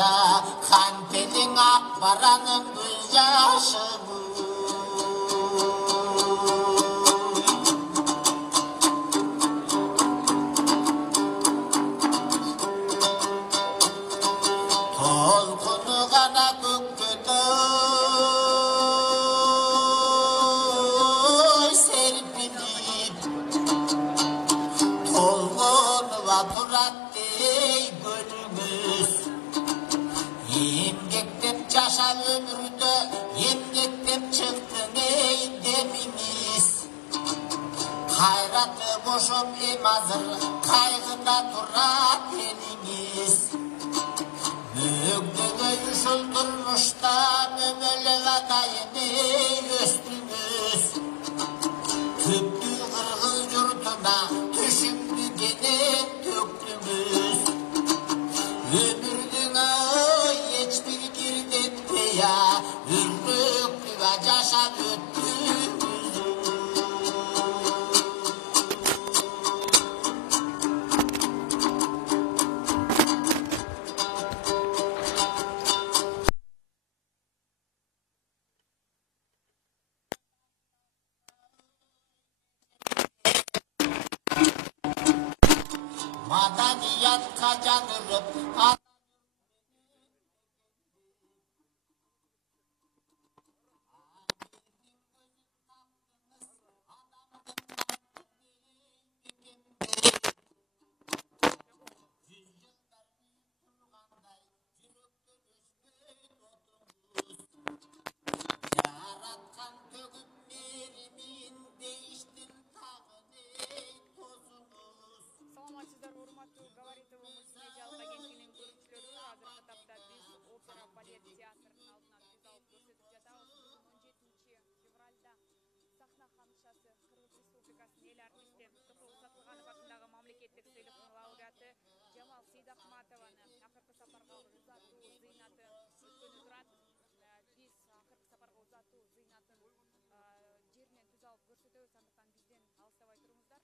da Kantedin akbaranın gözyaşı kaygıda durar tenimiz Büyüklüğü yuşuldurmuş da Mümülü vadayını üstümüz Tüplü kırgız yurtuna Düşündü gene döktümüz Ömürdün ağı hiçbir girdetme ya Ürlüklü ve yaşam öttümüz Madaniyat kazanırım Yaratkan tögünlerimin değiştin tağını tozumuz Саламатсыздар, урматтуу Говорит ТВ мультимедиалык агенттигинин көрүүчүлөрү. Азыркы тапта биз опера балет театрынын алдынан биз алып көрсөтүп жатабыз. 17 февралда сахна ханышасы Кыргыз Республикасынын эл артисти Токол Сатылганов атындагы мамлекеттик сыйлыктын лауреаты Жамал Сейдакматованы акыркы сапарга узатуу зыйнаты өткөнү турат. Биз акыркы сапарга узатуу зыйнатын жеринен түз алып көрсөтөбүз, андыктан бизден алыстабай туруңуздар.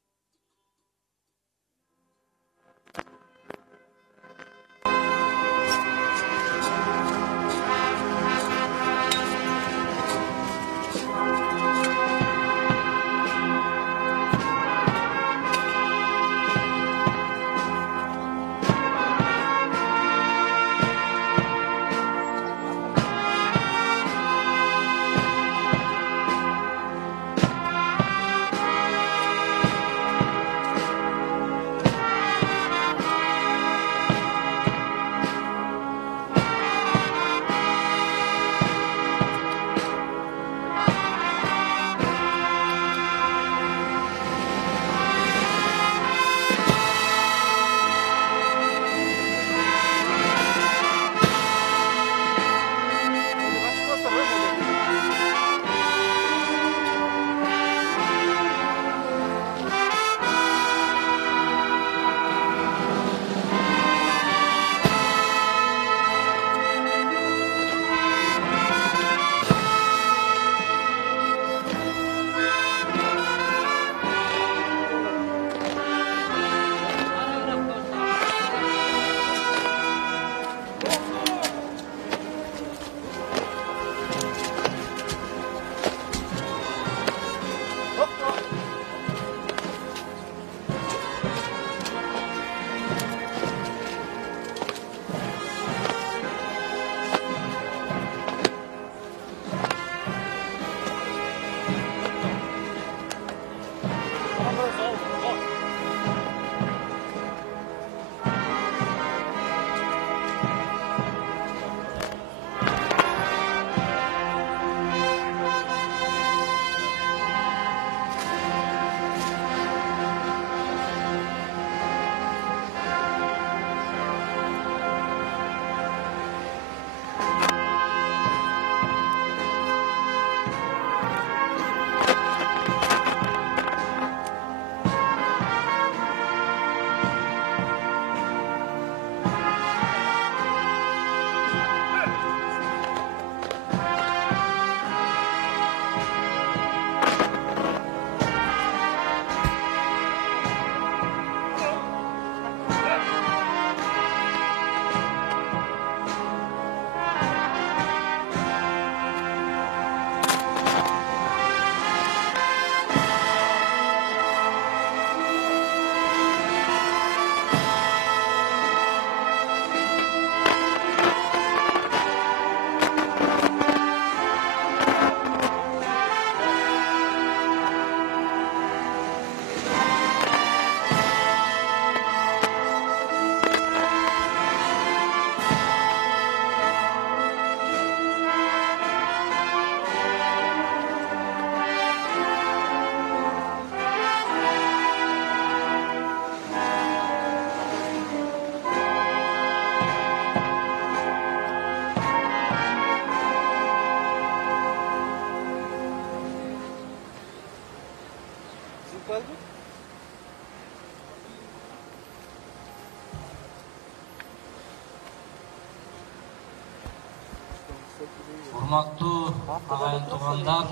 Урматтуу агайын туугандар,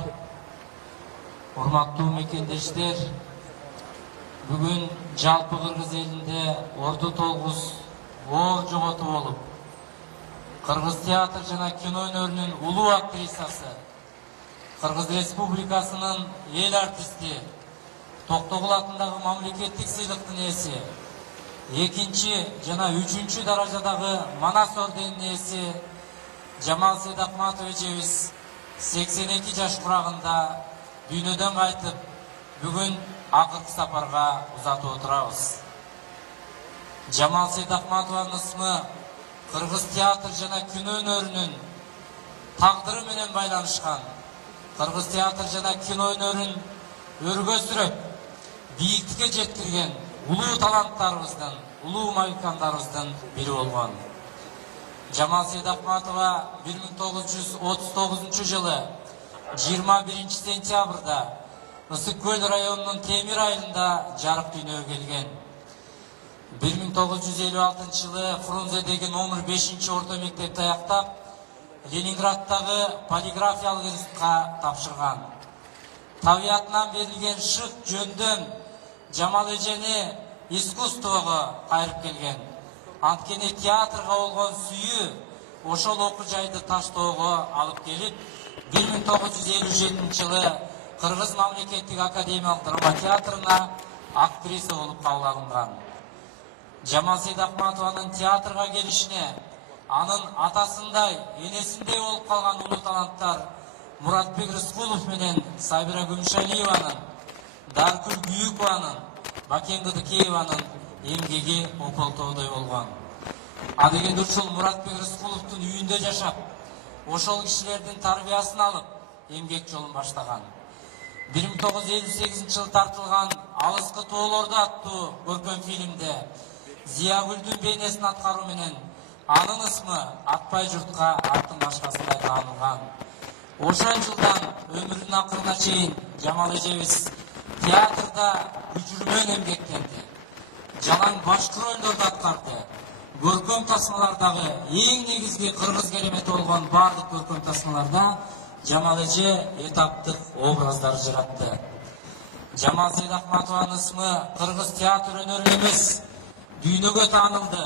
урматтуу мекендештер, бүгүн жалпы Кыргыз элинде орду толгус оор жоготуу болуп, Кыргыз театр жана кино өнөрүнүн улуу актрисасы, Кыргыз Республикасынын эл артисти, Токтогул атындагы мамлекеттик сыйлыктын ээси, 2 жана 3 даражадагы Манас орденинин ээси Жамал Сейдахматов эжебиз 82 жаш курагында дүйнөдөн кайтып, бүгүн акыркы сапарга узатып отурабыз. Жамал Сейдахматованын ысмы Кыргыз театр жана кино өнөрүнүн тагдыры менен байланышкан, Кыргыз театр жана кино өнөрүн өргө сүрөп, бийиктикке жеткирген улуу таланттарыбыздын, улуу майкандарыбыздын бири болгон. Жамал Сейдахматова 1939 жылы 21 сентябрда Ысык Көл районунун Темир айылында жарык дүйнөгө келген. 1956 жылы Фрунзедеги номер 5 орто мектепти аяктап, Ленинградтагы полиграфиялык институтка тапшырган. Табиятынан берилген шык жөндөн Жамал эжени искусствого кайрып келген. Анткени театрга болгон сүйүү ошол окуу жайды таштоого алып келип, 1957 жылы Кыргыз мамлекеттик академиялык драма театрына актриса болуп кабыл алынган. Жамал Сейдахматованын театрга келишине анын атасындай, энесиндей болуп калган улуу таланттар Муратбек Рыскулов менен Сабира Күмүшалиеванын, Даркүл Күйүкованын, Бакен Кыдыкееванын эмгеги ополтоодой болгон. Адегенде ушул Муратбек Рыскуловдун үйүндө жашап, ошол кишилердин тарбиясын алып, эмгек жолун баштаган. 1958 жылы тартылган Алыскы тоолорду аттуу көркөм фильмде Зиягүлдүн бейнесин аткаруу менен анын ысмы Атпай журтка аттын башкасындай таанылган. Ошол жылдан өмүрүнүн акырына чейин Жамал эжебиз театрда үчүрмөн эмгектенди. Жалаң башкы ролдорду аткарды. Көркөм тасмалардагы эң негизги кыргыз керемети болгон бардык көркөм тасмаларда Жамал эже этаптык образдар жаратты. Жамал Сейдахматованын ысмы кыргыз театр өнөрү эмес, дүйнөгө таанылды.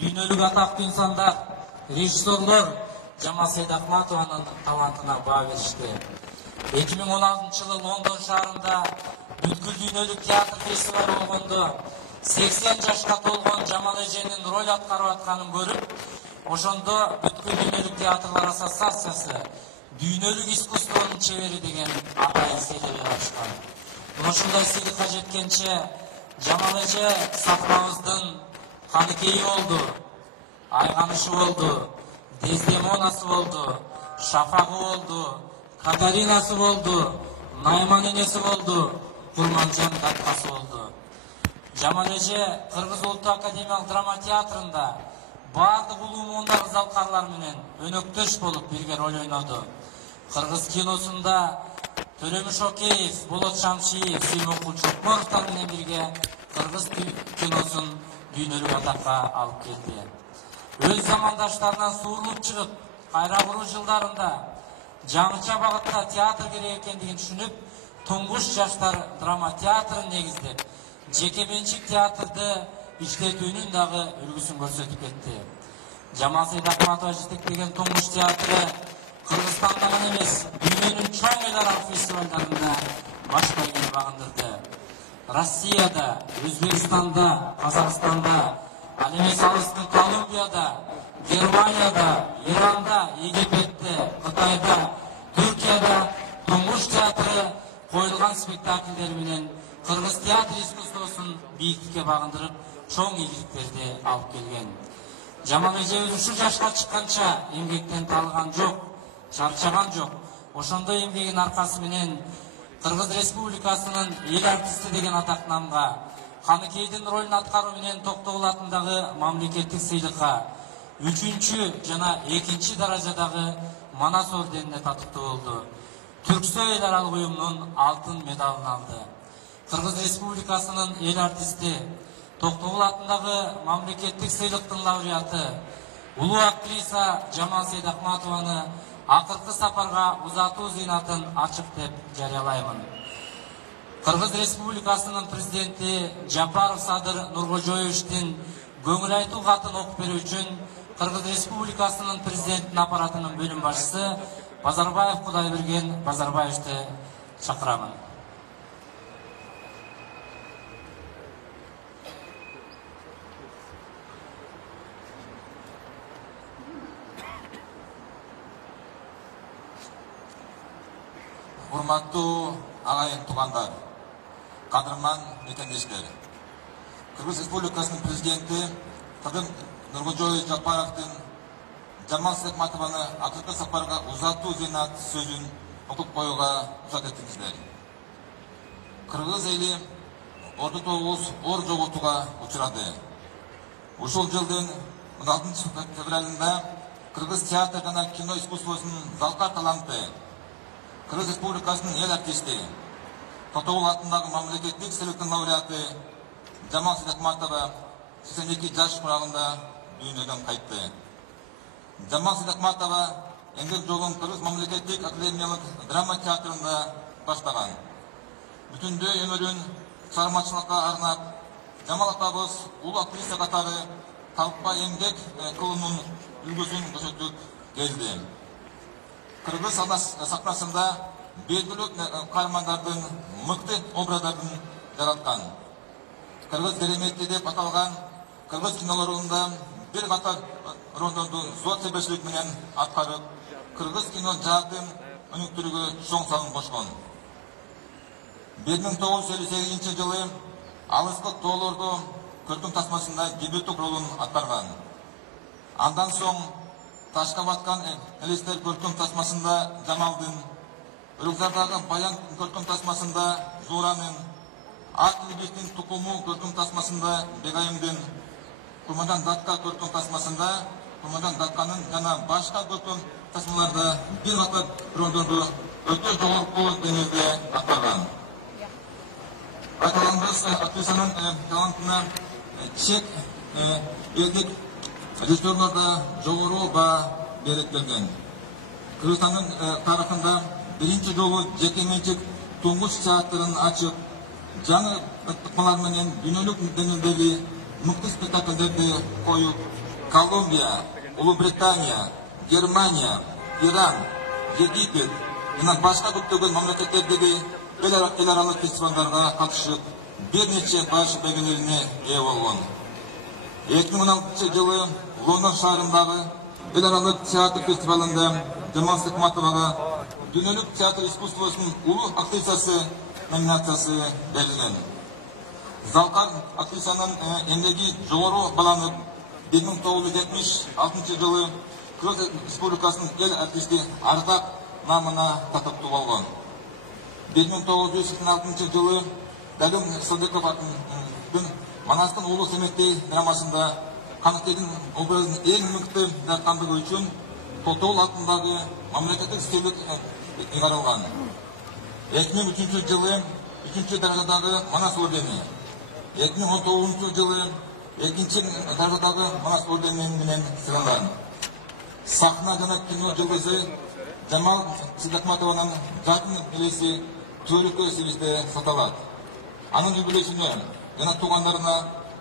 Дүйнөлүк атактуу инсандар, режиссерлор Жамал Сейдахматованын талантына баа беришти. 2016 жылы Лондон шаарында бүткүл дүйнөлүк театр фестивалы болгондо 80 жашка толгон Жамал эженин роль аткарып атканын көрүп, ошондо бүткүл дүйнөлүк театрлар ассоциациясы дүйнөлүк искусствонун чебери деген атайын сыйлык беришкен. Ушундай сыйлыкка жеткенче Жамал эже сахнабыздын Каныкейи болду, Айганышы болду, Дездемонасы болду, Шафагы болду, Катаринасы болду, Найман энеси болду, Курманжан Даткасы болду. Жамал эже Кыргыз Улуттук академиялык драма театрында бардык улуу муундагы залкарлар менен өнөктөш болуп бирге роль ойноду. Кыргыз киносунда Төлөмүш Океев, Болот Шамшиев, Сыймокул Чокморовтар менен бирге кыргыз киносун дүйнөлүк атакка алып келди. Өз замандаштарынан суурулуп чыгып, кайра куруу жылдарында жаңыча багытта театр керек экендигин түшүнүп, туңгуш жаштар драма театрын негиздеп, жеке менчик театрды иштетүүнүн дагы үлгүсүн көрсөтүп кетти. Жамал Сейдахматова жетектеген туңгуш театры Кыргызстанда гана эмес, дүйнөнүн чоң эл аралык фестивалдарында баш байгени багындырды. Россияда, Өзбекстанда, Казакстанда, ал эмес алыскы Колумбияда, Германияда, Иранда, Египетте, Кытайда, Түркияда туңгуш театры коюлган спектакльдер менен кыргыз театр искусствосун бийиктикке багындырып, чоң ийгиликтерди алып келген. Жамал эжебиз ушул жашка чыкканча эмгектен талган жок, чарчаган жок. Ошондой эмгегинин аркасы менен Кыргыз Республикасынын эл артисти деген атакнамга, Каныкейдин ролун аткаруу менен Токтогул атындагы мамлекеттик сыйлыкка, 3 жана 2 даражадагы Манас орденине татыктуу болду. Түрксой эл аралык уюмунун алтын медалын алды. Кыргыз Республикасынын эл артисти, Токтогул атындагы мамлекеттик сыйлыктын лауреаты, улуу актриса Жамал Сейдахматованы акыркы сапарга узатуу зыйнатын ачык деп жарыялаймын. Кыргыз Республикасынын президенти Жапаров Садыр Нуркожоевичтин көңүл айтуу катын окуп берүү үчүн Кыргыз Республикасынын президентинин аппаратынын бөлүм башчысы Базарбаев Кудайберген Базарбаевичти чакырамын. Урматтуу агайын туугандар, кадырман мекендештер. Кыргыз Республикасынын президенти Садыр Нуркожоевич Жапаровдун Жамал Сыдыкматованы акыркы сапарга узатуу зыйнат сөзүн окуп коюуга уруксат этиңиздер. Кыргыз эли Орду 9 оор жоготууга учурады. Ушул жылдын 16 февралында Кыргыз театр жана кино искусствосунун залкар таланты Кыргыз Республикасынын эл артисти, Татоол атындагы мамлекеттик сыйлыктын лауреаты Жамал Сыдыкматова 82 жаш курагында дүйнөдөн кайтты. Жамал Сыдыкматова эмгек жолун Кыргыз мамлекеттик академиялык драма театрында баштаган. Бүтүндөй өмүрүн чыгармачылыкка арнап, Жамал атабыз улуу актриса катары талкка эмгек кылуунун үлгүсүн көрсөтүп келди. Кыргыз сахнасында белгилүү каармандардын мыкты образдарын жараткан. Кыргыз кереметти деп аталган кыргыз кинолорунда бир катар ролдорду зор себепчилик менен аткарып, кыргыз кино жаатын өнүктүрүүгө чоң салым кошкон. 1958 жылы Алыскы тоолордо көркөм тасмасында дебюттук ролун аткарган. Андан соң Ташка баткан элестер көркөм тасмасында Жамалдын, Үрүкзардагы баян көркөм тасмасында Зууранын, Ак Илбектин тукуму көркөм тасмасында Бегайымдын, Кумадан Датка көркөм тасмасында Кумадан Датканын жана башка көркөм тасмаларда бир катар ролдорду өтө жогорку деңгээлде аткарган. Айтылган актрисанын талантына чек элдик режиссерлорда жогору баа берип келген. Кыргызстандын тарыхында биринчи жолу жеке менчик туңгуч театрын ачып, жаңы ыкмалар менен дүйнөлүк деңгээлдеги мыкты спектакльдерди коюп, Колумбия, Улуу Британия, Германия, Иран, Египет жана башка көптөгөн мамлекеттердеги эл аралык фестивалдарга катышып, бир нече баш белгилерине ээ болгон. 2016 жылы Лондон шаарындагы эл аралык театр фестивалында Жамал Сыдыкматовага дүйнөлүк театр искусствосунун улуу актрисасы номинациясы берилген. Залкар актрисанын эмгеги жогору баланып, 1976 жылы Кыргыз Республикасынын эл артисти Ардак намына татыктуу болгон. 1986 жылы Далим Садыков атын Манастын улуу Семеттей драмасында Каныкбектин образын эң мыкты жараткандыгы үчүн Татоол атындагы мамлекеттик сыйлык ыйгарылган. 2003 жылы 3 даражадагы Манас ордени, 2019 жылы 2 даражадагы Манас ордени менен сыйланган. Сахна жана кино жылдызы Жамал Сыдыкматованын жатын элеси төрүккө эсибизде саталат. Анын юбилейсине жана туугандарына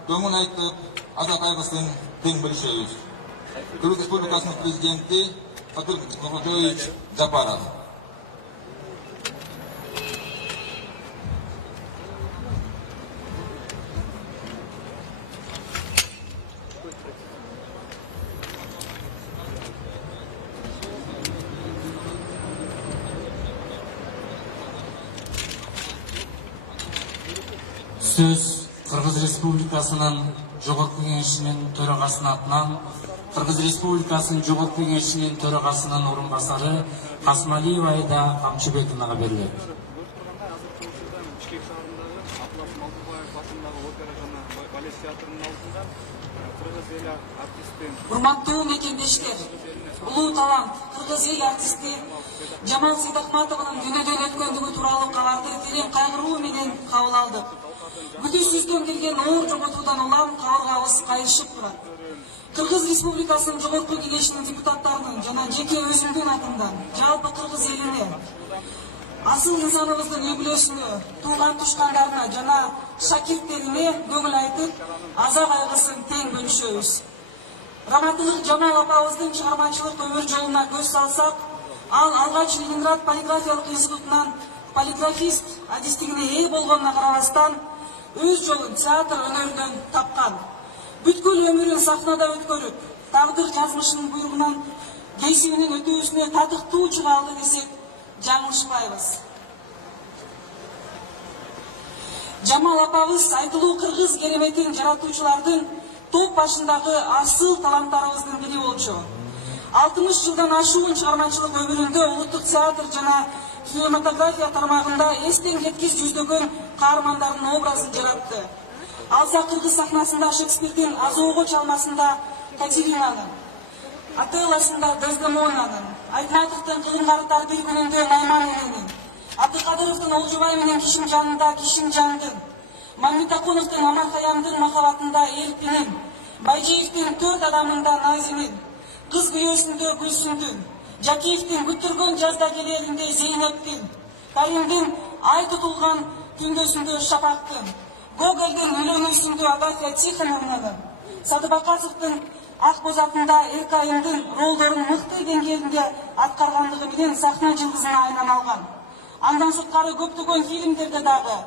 көңүл айтып, аза кайгысын тең бөлүшөбүз. Кыргыз Республикасынын президенти Садыр Нуркожоевич Жапаров. Сөз Кыргыз Республикасынын Жогорку Кеңешинин төрагасынын атынан Кыргыз Республикасынын Жогорку Кеңешинин төрагасынын орун басары Касмалиева Айда Камчыбековага берилет. Бишкек шаарындагы Атлас Малдыбаев атындагы опера жана балет театрынын алдында кыргыз эл артисти Урматтуу мекендештер, улуу талант кыргыз эл артисти Жамал Сыдыкматованын дүйнөдөн өткөндүгү тууралуу кабарды терең кайгыруу менен кабыл алдык. Бүтүнсүздөн келген оор жоготуудан улам кабыргабыз кайышып турат. Кыргыз Республикасынын Жогорку Кеңешинин депутаттарынын жана жеке өзүмдүн атымдан жалпы кыргыз элине асыл инсаныбыздын юбилейсине тууган тушкандарына жана шакирттерине көңүл айтып, аза кайгысын тең бөлүшөбүз. Раматылык Жамал апабыздын чыгармачылык өмүр жолуна көз салсак, ал алгач Ленинград полиграфиялык институтунан полиграфист адистигине ээ болгонуна карабастан, өз жолун театр өнөрүнөн тапкан. Бүткүл өмүрүн сахнада өткөрүп, тагдыр жазмышынын буйругунан кесибинин өтөөсүнө татыктуу чыга алды десек, жаңылышпайбыз. Жамал апабыз айтылуу кыргыз кереметин жаратуучулардын топ башындагы асыл таланттарыбыздын бири болчу. 60 жылдан ашуун чыгармачылык өмүрүндө улуттук театр жана кинематография тармагында эстен кеткис жүздөгөн каармандардын образын жаратты. Алса кыргыз сахнасында Шекспирдин Азоого чалмасында Катеринанын, Отеллосунда Дездемонанын, Айтматовдун Кылымгарытар бир күнүндө Найман эненин, Абдыкадыровдун Олжубай менен Кишимжанында Кишимжандын, Мамитакуновдун Аманхаямдын махабатында Элпинин, Байжиевдин Төрт адамында Назинин, Кыз күйөөсүндө Гүлсүндүн, Жакиевдин Күттүргөн жазда келеринде Зейнептин, Каримдин Ай тутулган күндөсүндө Шапактын, Гогольдун Үйлөнүүсүндө Агафья Тихоновнанын, Садыбакасовдун Ак бозатында Эркайымдын ролдорун мыкты деңгээлинде аткаргандыгы менен сахна жылдызына айлана алган. Андан сырткары көптөгөн фильмдерде дагы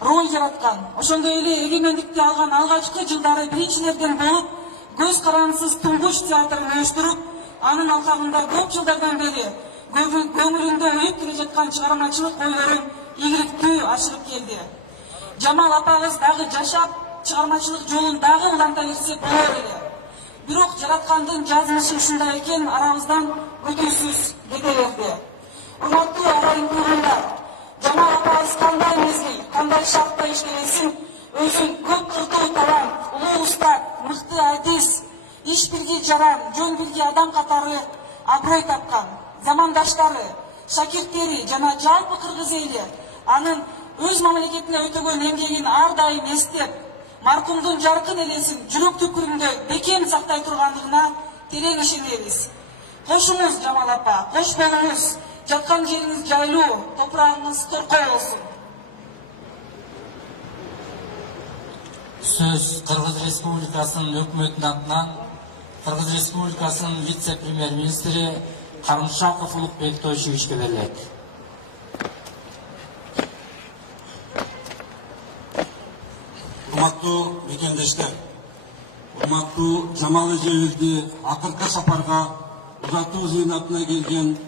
роль жараткан. Ошондой эле эгемендикти алган алгачкы жылдары биринчилерден болуп, көз карансыз туңгуч театрын өстүрүп, анын алкагында көп жылдардан бери көңүлүндө өйүп келе жаткан чыгармачылык ойлорун ийгиликтүү ашырып келди. Жамал апабыз дагы жашап, чыгармачылык жолун дагы уланта берсек болор эле. Бирок жараткандын жазмышы ушундай экен, арабыздан өтүүсүз кете берди. Урматтуу агайын туугандар, Жамал апабыз кандай мезгил, кандай шартта иштебесин, өзүн көп кыртуу талант, улуу устат, мыкты артист, иш бирги жаран, жөн бирги адам катары аброй тапкан. Замандаштары, шакирттери жана жалпы кыргыз эли анын өз мамлекетине өтөгөн эмгегин ар дайым эстеп, маркумдун жаркын элесин жүрөк түкүрүндө бекем сактай тургандыгына терең ишенебиз. Кошуңуз Жамал апа, кош болуңуз, жаткан жериңиз жайлуу, топурагыңыз торкой болсун. Сөз Кыргыз Республикасынын өкмөтүнүн атынан Кыргыз Республикасынын вице-премьер-министри Карымшаков Улукбек Тойшевичке берилет. Урматтуу мекендештер, урматтуу Жамал эжебизди акыркы сапарга узатуу зыйнатына келген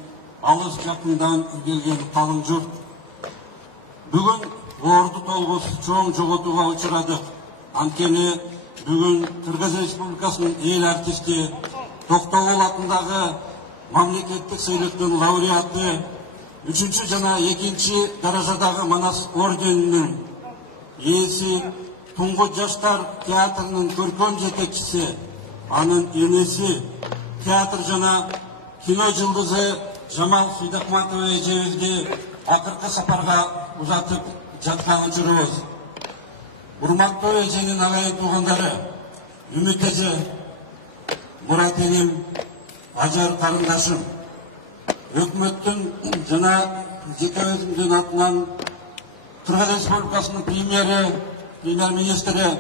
алыс жакындан келген калың журт. Бүгүн орду толгус чоң жоготууга учурадык. Анткени бүгүн Кыргыз Республикасынын эл артисти Токтогул атындагы мамлекеттик сыйлыктын лауреаты 3 жана 2 даражадагы Манас орденинин ээси, Туңгуч жаштар театрынын көркөм жетекчиси, анын энеси, театр жана кино жылдызы Жамал Сейдакматова эжебизди акыркы сапарга узатып жаткан учурубуз. Урматтуу эженин агайын туугандары, Үмүт эже, Мурат энем, Ажар карындашым, өкмөттүн жана жеке өзүмдүн атынан Кыргыз Республикасынын премьер-министри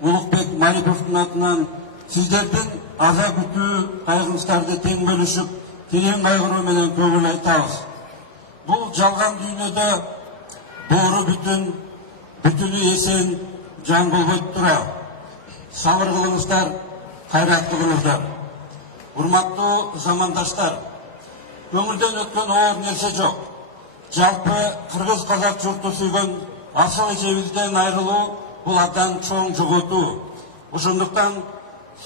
Улукбек Мариповдун атынан сиздердин аза күтүү кайгыңыздарды тең бөлүшүп, терең кайгыруу менен көңүл айтабыз. Бул жалган дүйнөдө боору бүтүнү эсен жан болбойт тура. Сабыр кылыңыздар, кайрат кылыңыздар. Урматтуу замандаштар, көңүлдөн өткөн оор нерсе жок. Жалпы кыргыз казак журту сүйгөн асыл эжебизден айрылуу бул абдан чоң жоготуу. Ошондуктан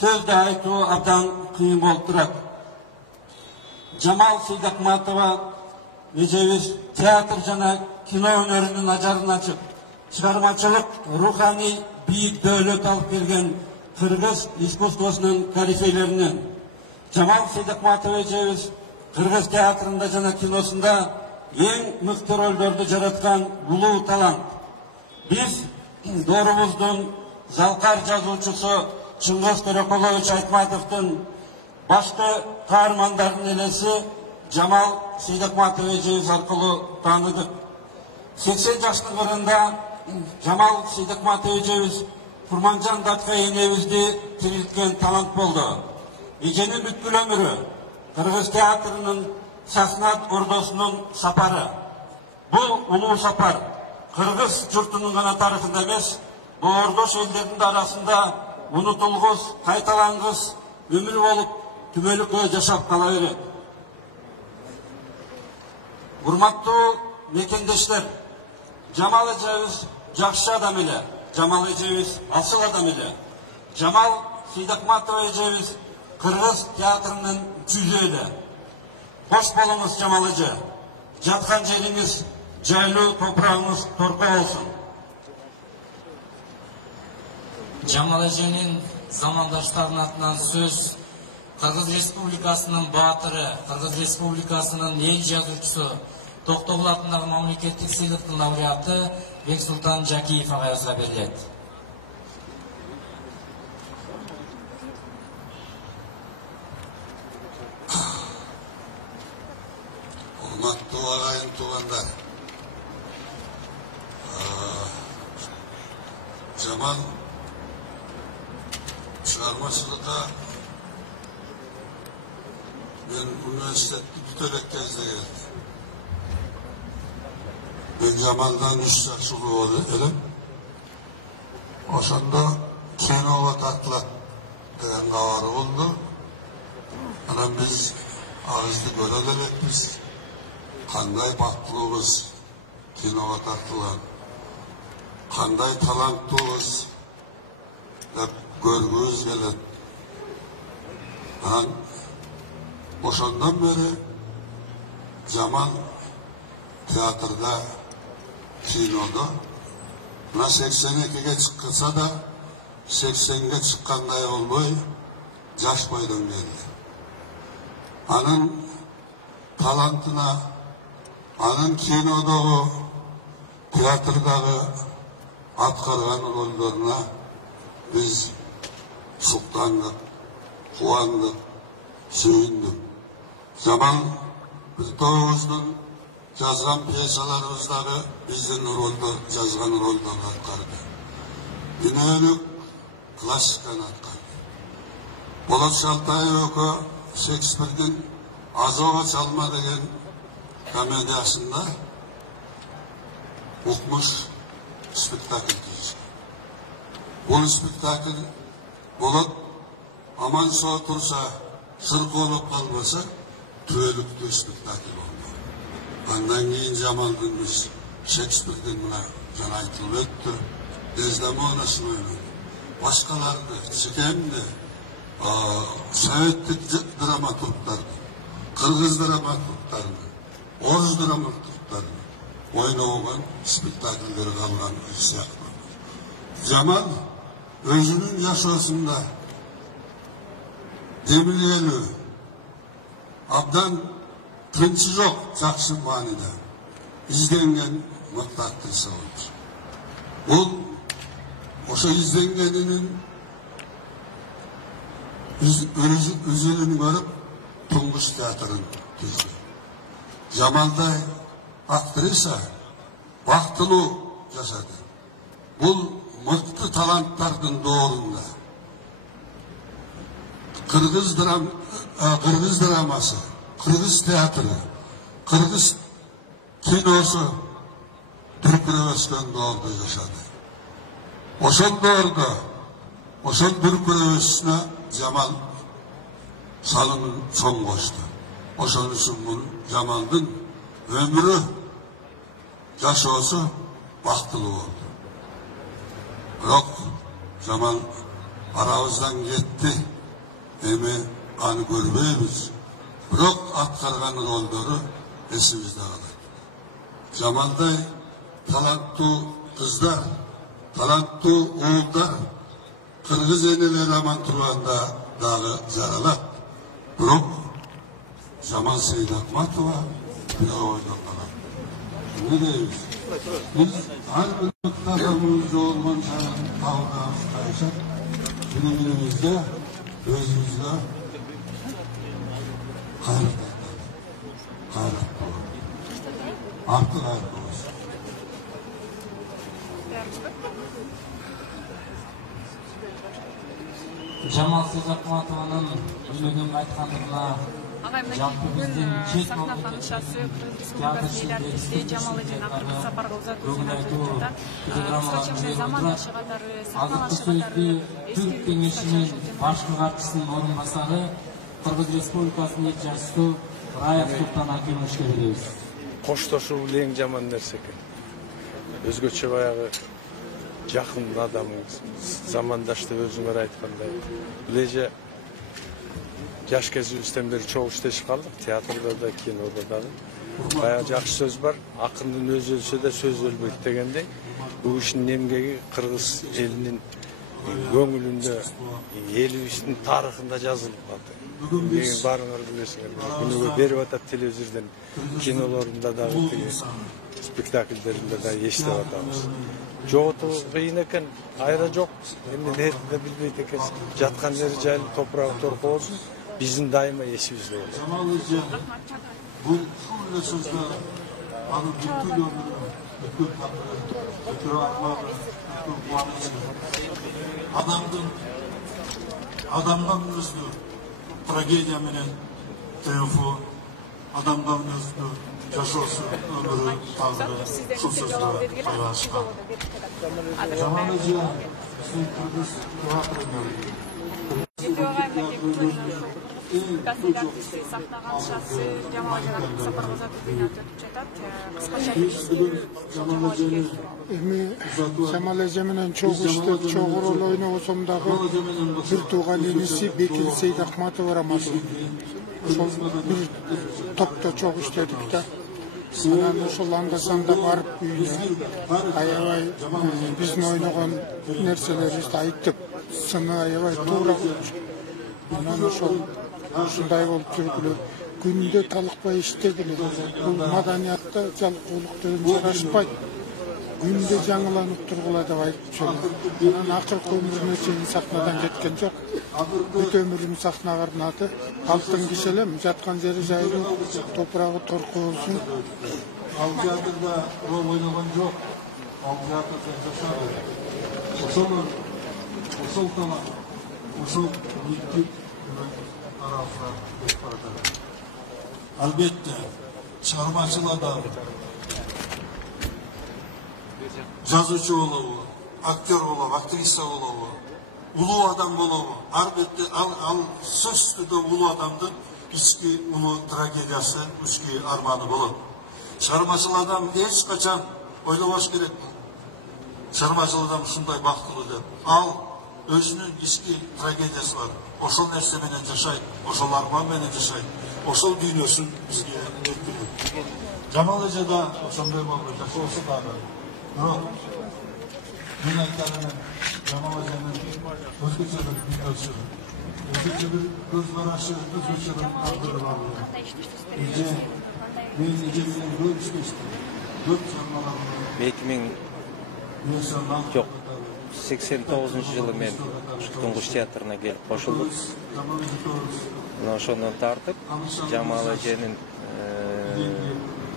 сөздө айтуу абдан кыйын болуп турат. Жамал Сейдакматова эжебиз театр жана кино өнөрүнүн ажарын ачып, чыгармачылык руханий бийик дөөлөт алып келген кыргыз искусствосунун корифейлеринен. Жамал Сейдакматова эжебиз кыргыз театрында жана киносунда эң мыкты ролдорду жараткан улуу талант. Биз доорубуздун залкар жазуучусу Чыңгыз Төрөкулович Айтматовдун башкы каармандардын элеси Жамал Сейдакматов эжебиз аркылуу тааныдык. 80 жаштын кырында Жамал Сейдакматов эжебиз Курманжан Даткай энебизди тирилткен талант болду. Эженин бүткүл өмүрү Кыргыз театрынын сахнат ордосунун сапары. Бул улуу сапар Кыргыз журтунун гана тарыхында эмес, бул ордош элдердин арасында унутулгус, кайталангыс өмүр болуп түбөлүккө жашап кала берет. Урматтуу мекендештер, Жамал эжебиз жакшы адам эле, Жамал эжебиз асыл адам эле. Жамал Сейдакматов эжебиз Кыргыз театрынын жүзү эле. Кош болуңуз Жамал эже. Жаткан жериңиз жайлуу, топурагыңыз торко болсун. Жамал эженин замандаштарынын атынан сөз Кыргыз Республикасынын баатыры, Кыргыз Республикасынын эл жазуучусу, Токтогул атындагы мамлекеттик сыйлыктын лауреаты Бексултан Жакиев агайыбызга берилет. Урматтуу агайын туугандар, Жамал чыгармачылыкка мен университетти бүтө элек кезде келди. Мен Жамалдан 3 жаш улуу элем. Ошондо киного тартылат деген кабар болду. Анан биз агызды көрө элекпиз. Кандай бактылуубуз киного тартылган. Кандай таланттуубуз деп көргүбүз келет. Анан ошондон бери Жамал театрда, кинодо, мына 82-ге чыкканса да 80-ге чыккандай болбой жаш бойдон келди. Анын талантына, анын кинодогу, театрдагы аткарган ролдоруна биз суктандык, кубандык, сүйүндүк. Жамал биз тобубуздун жазган пьесаларыбыздагы биздин жазган ролдорду аткарды. Дүнөлүк классиканы аткарды. Болот Шалтаев экөө Шекспирдин Азова чалма деген комедиясында укмуш спектакль түзүшкөн. Бул спектакль болот аман соо турса, сыркоолоп калбаса, түбөлүктүү спектакль болду. Андан кийин Жамалдын биз Шекспирдин мына жана айтылып өттү, Дездемонасын ойнойт. Башкаларды, Чекемди, советтик драматургдарды, кыргыз драматургдарды, орус драматургдарды ойногон спектакльдер калган сыяктуу. Жамал өзүнүн жашоосунда демилгелүү, абдан тынчы жок, жакшы мааниде изденген мыкты актриса болчу. Бул ошо изденгенинин үзүлүн көрүп туңгуч театрын түздү. Жамалдай актриса бактылуу жашады. Бул мыкты таланттардын доорунда кыргыз драмасы, кыргыз театры, кыргыз киносу дүркүрөп өскөн доордо жашады. Ошол доордо, ошол дүркүрөп өсүшүнө Жамал салымын чоң кошту. Ошон үчүн Жамалдын өмүрү, жашоосу бактылуу болду. Бирок Жамал арабыздан кетти. Эми аны көрбөйбүз. Бирок аткарган ролдору эсибизде калат. Жамалдай таланттуу кыздар, таланттуу уулдар кыргыз энелери аман турганда дагы жаралат. Бирок Жамал Сейдакматова бир ойдон калат. Не дейбиз? Биз ар бир адамыбыз жоолгон сайын кабыргабыз кайышат. birbirimize özümüzle hayret edelim. Hayret olun. Artık hayret olsun. Жамал Сезакматованын үйлөгөн айткандыгына Ағай, бүгін сахна ханышасы Республикасы ел артисти Жамал Эжен акыркы сапарга узатууну өтүп жатат. Кыскача мындай замандашы катары, сахналашы катары Түрк кеңешинин башкы катчысынын орун басары Кыргыз Республикасынын эл жарчысы Раев Султан Акимовичке беребиз. Коштошуу эң жаман нерсе экен. Өзгөчө баягы жакын адамыңыз, замандашты өзүңөр айткандай. Леже жаш кезибизден бери чогуу иштешип калдык, театрда да, кинода дагы. Баягы жакшы сөз бар, акындын өзү өлсө да сөз өлбөйт дегендей. Бул иштин эмгеги кыргыз элинин көңүлүндө, элибиздин тарыхында жазылып калды. Деген барыңар билесиңер. Күнүгө берип атат телевизордон, кинолорунда дагы, спектакльдеринде да эстеп атабыз. Жоготуу кыйын экен, айра жок. Эми нерде билбейт экенсиз. Жаткан жери жайлы, топурагы торко болсун. Биздин дайыма эсибизде болот. Жамал Эже, бул ушул сөздөр аны бүткүл өмүрүн, бүткүл кадырын, бүткүл аклагын, бүткүл кубанычын, адамдан өзгө трагедия менен триумфу, адамдан өзгө жашоосу, өмүрү, тагдыры, ушул сөздөр байланышкан. Жамал Эже, биздин кыргыз Республикасы эл артисти сахна ханышасы Жамал Эжен акыркы сапарга узатууну өтүп жатат. Кыскача Жамал Эжени эми Жамал Эже менен чогуу иштеп, чогуу роль ойнобосом дагы бир тууган иниси Бекил Сейдахматова Рамазан. Ошол бир топто чогуу иштедик да. Анан ошол анда-санда барып үйүнө аябай биздин ойногон нерселерибизди айтып, сыны аябай туура болчу. Анан ушундай болуп жүргүлө, күндө талыкпай иштегиле. Бул маданиятта жалкоолук деген жарашпайт. Күндө жаңыланып тургула деп айтып жүрөм. Анан акыркы өмүрүнө чейин сахнадан кеткен жок. Бүт өмүрүн сахнага арнады. Алтын кишелем, жаткан жери жайлуу, топурагы торко болсун. Ал театрда роль ойногон жок. Ал театрда жашады. Ошол талант, ошол бийлик арасында кетип баратат. Албетте, чыгармачыл адам, жазуучу болобу, актер болобу, актриса болобу, улуу адам болобу, албетте ал сөзсүз түрдө улуу адамдын ички улуу трагедиясы, ички арманы болот. Чыгармачыл адам эч качан ойлобош керек. Чыгармачыл адам ушундай бактылуу деп. Ал өзүнүн ички трагедиясы бар. Ошол нерсе менен жашайт, ошол арман менен жашайт. Ошол дүйнөсүн бизге жеткирет. Жамал Эже да ошондой болду, жашоосу дагы. Бирок мен айтканым, Жамал Эженин өзгөчө бир дүйнөсү, өзгөчө бир көз карашы, өзгөчө бир тагдыры бар. Мен Эже менен бөлүшмөштүм. Көп чармаларымды. 89-жылы мен Туңгуш театрына келип кошулдук. Ошондон тартып Жамал Эженин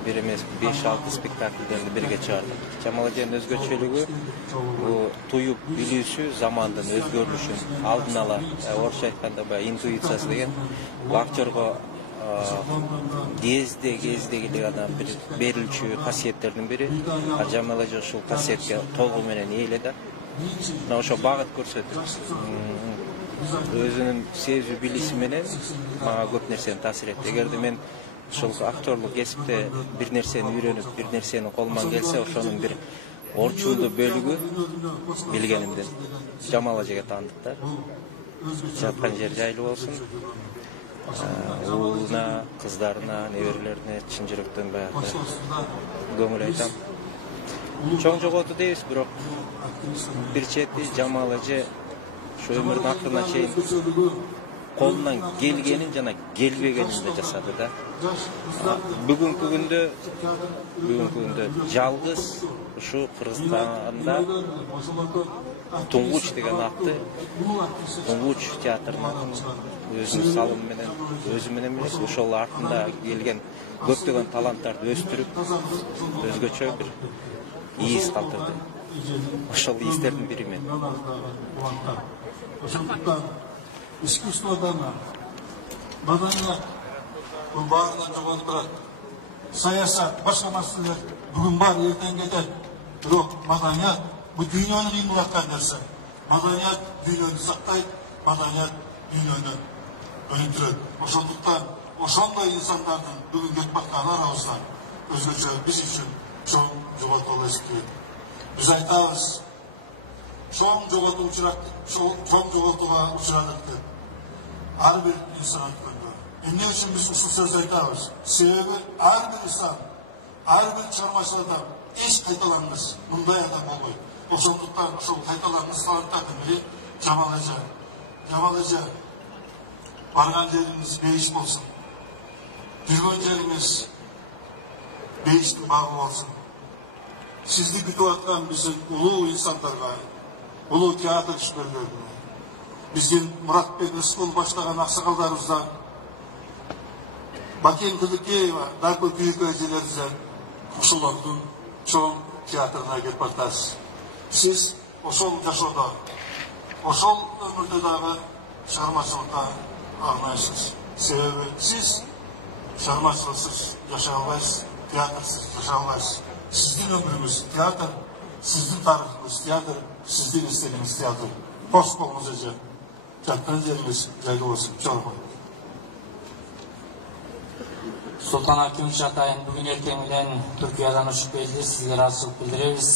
бир эмес 5-6 спектакльдерди бирге чыгардык. Жамал Эженин өзгөчөлүгү бул туюп билүүсү, замандын өзгөрүлүшүн алдын ала, орусча айтканда баягы интуициясы деген актерго кездеги адам бир берилчү касиеттердин бири. Жамал Эже ушул касиетке толугу менен ээле да. Ошо багыт көрсөтүп, өзүнүн сезүү билиси менен мага көп нерсени таасир этти. Эгерде мен ушул актерлук кесипте бир нерсени үйрөнүп, бир нерсени колуман келсе, ошонун бир орчундуу бөлүгү билгенимден Жамал Эжеге таандык да. Жаткан жери жайлуу болсун. Уулуна, кыздарына, неберелерине чын жүрөктөн баягы көңүл айтам. Чоң жоготу дейбиз, бирок бир чети Жамал Эже ушу өмүрүнүн акырына чейин колунан келгенин жана келбегенин да жасады да. Бүгүнкү күндө жалгыз ушу Кыргызстанда Туңгуч деген атты Туңгуч театрынын өзүнүн салымы менен өзү менен эмес ошол артында келген көптөгөн таланттарды өстүрүп өзгөчө бир иис калтырды. Ошол иистердин бири мен. Ошондуктан искусстводан маданият бул баарынан жогору турат. Саясат, башка маселелер бүгүн бар, эртең кетет. Бирок маданият бул дүйнөнү кыймылдаткан нерсе. Маданият дүйнөнү сактайт, маданият дүйнөнү өнүктүрөт. Ошондуктан ошондой инсандардын бүгүн кетип аткан арабыздан өзгөчө биз үчүн чоң жоготуу эски. Биз айтабыз, чоң жоготууга учурадык деп. Ар бир инсан өткөндө. Эмне үчүн биз ушул сөздү айтабыз? Себеби ар бир инсан, ар бир чыгармачыл адам эч кайталангыс, мындай адам болбойт. Ошондуктан ошол кайталангыс таланттардын бири Жамал эже. Жамал эже, барган жериңиз бейиш болсун. Жүргөн жериңиз бейиштин багы болсун. Сизди күтүп аткан биздин улуу инсандарга, улуу театр ишмерлерине, биздин Муратбек Рыскул баштаган аксакалдарыбыздан, Бакен Кылыкеева, Даркөл Күйүкө эжелерибизден ушулардын чоң театрына келип бартасыз. Сиз ошол жашоодо, ошол өмүрдө дагы чыгармачылыкка арнайсыз. Себеби сиз чыгармачылыксыз жашай албайсыз, театрсыз жашай албайсыз. Сиздин өмүрүңүз театр, сиздин тарыхыңыз театр, сиздин эстелигиңиз театр. Кош болуңуз эже. Жаткан жериңиз жайлуу болсун. Чоң. Султан Акимович атайын бүгүн эртең менен Түркиядан учуп келди, сизге ыраазычылык билдиребиз.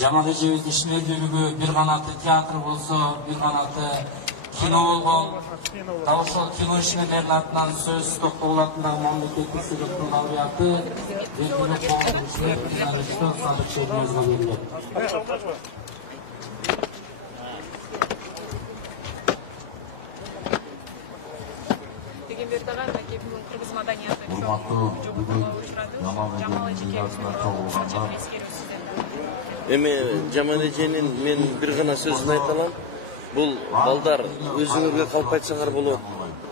Жамал эжебиздин ишмердүүлүгү бир канаты театр болсо, бир канаты кино болгон. Да ошол кино ишмерлеринин атынан сөз Токтогул атындагы мамлекеттик сыйлыктын лауреаты белгилүү коомдук ишмер режиссер Садык Шермезге берилет. Кыргыз маданияты чоң жоготууга учурады. Жамал эжекебиздин эми Жамал эженин мен бир гана сөзүн айта алам. Бул балдар өзүңөргө калп айтсаңар болот.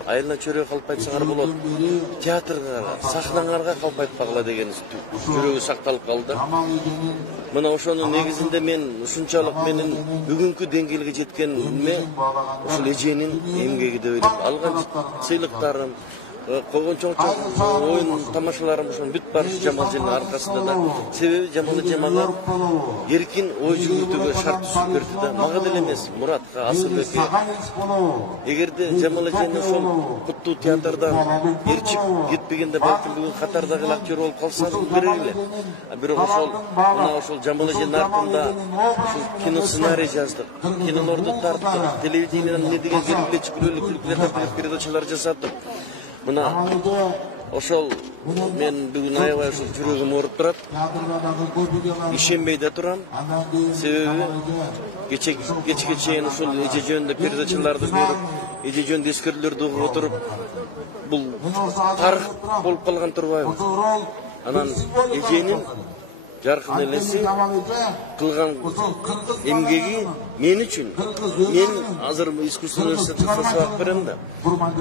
Айылына чөрөгө калп айтсаңар болот. Театрга, сахнаңарга калп айтпагыла деген жүрөгү сакталып калды. Мына ошонун негизинде мен ушунчалык менин бүгүнкү деңгээлге жеткениме ошол эженин эмгеги деп ойлойм. Алган сыйлыктарын, койгон чоң оюн тамашаларым ошон бүт барышы Жамал эженин аркасында да. Себеби Жамал эже мага эркин ой жүгүртүүгө шарт түзүп берди да. Мага деле эмес, Муратка, Асылбекке. Эгерде Жамал эжени ошол куттуу театрдан ээрчип кетпегенде балким бүгүн катардагы актер болуп калса керек эле. Бирок ошол Жамал эженин артында ушул кино сценарий жаздык. Кинолорду тарттык, телевидениеден эмне деген келип күлкүлүү передачалар жасаттык. Мына ошол мен бүгүн аябай ушул жүрөгүм ооруп турат. Ишенбей да турам. Себеби кечке чейин ушул эже жөнүндө передачаларды көрүп, эже жөнүндө эскертүүлөрдү угуп отуруп, бул тарых болуп калган турбайбы? Анан эженин жаркын элеси кылган эмгеги мен үчүн, мен азыр искусство университетинде сабак берем да.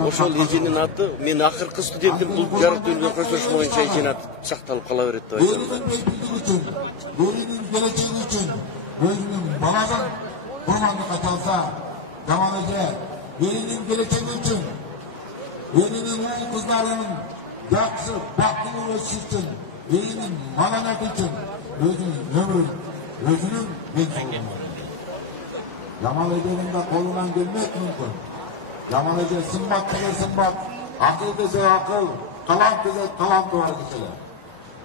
Ошол эженин аты, мен акыркы студентим бул жарыктуулугун көчөрүш боюнча эженин аты сакталып кала берет деп айтам. Өрүнүн келечеги үчүн өзүнүн баласын курмандыкка чалса, Жамал эже өрүнүн келечеги үчүн, өрүнүн уул кыздарынын жакшы бактылуу өсүшү үчүн, элинин маданияты үчүн өзүнүн өмүрүн, өзүнүн менчигин. Жамал эженин да колунан келмек мүмкүн. Жамал эже сымбат десе сымбат, акыл десе акыл, талант десе таланты бар киши.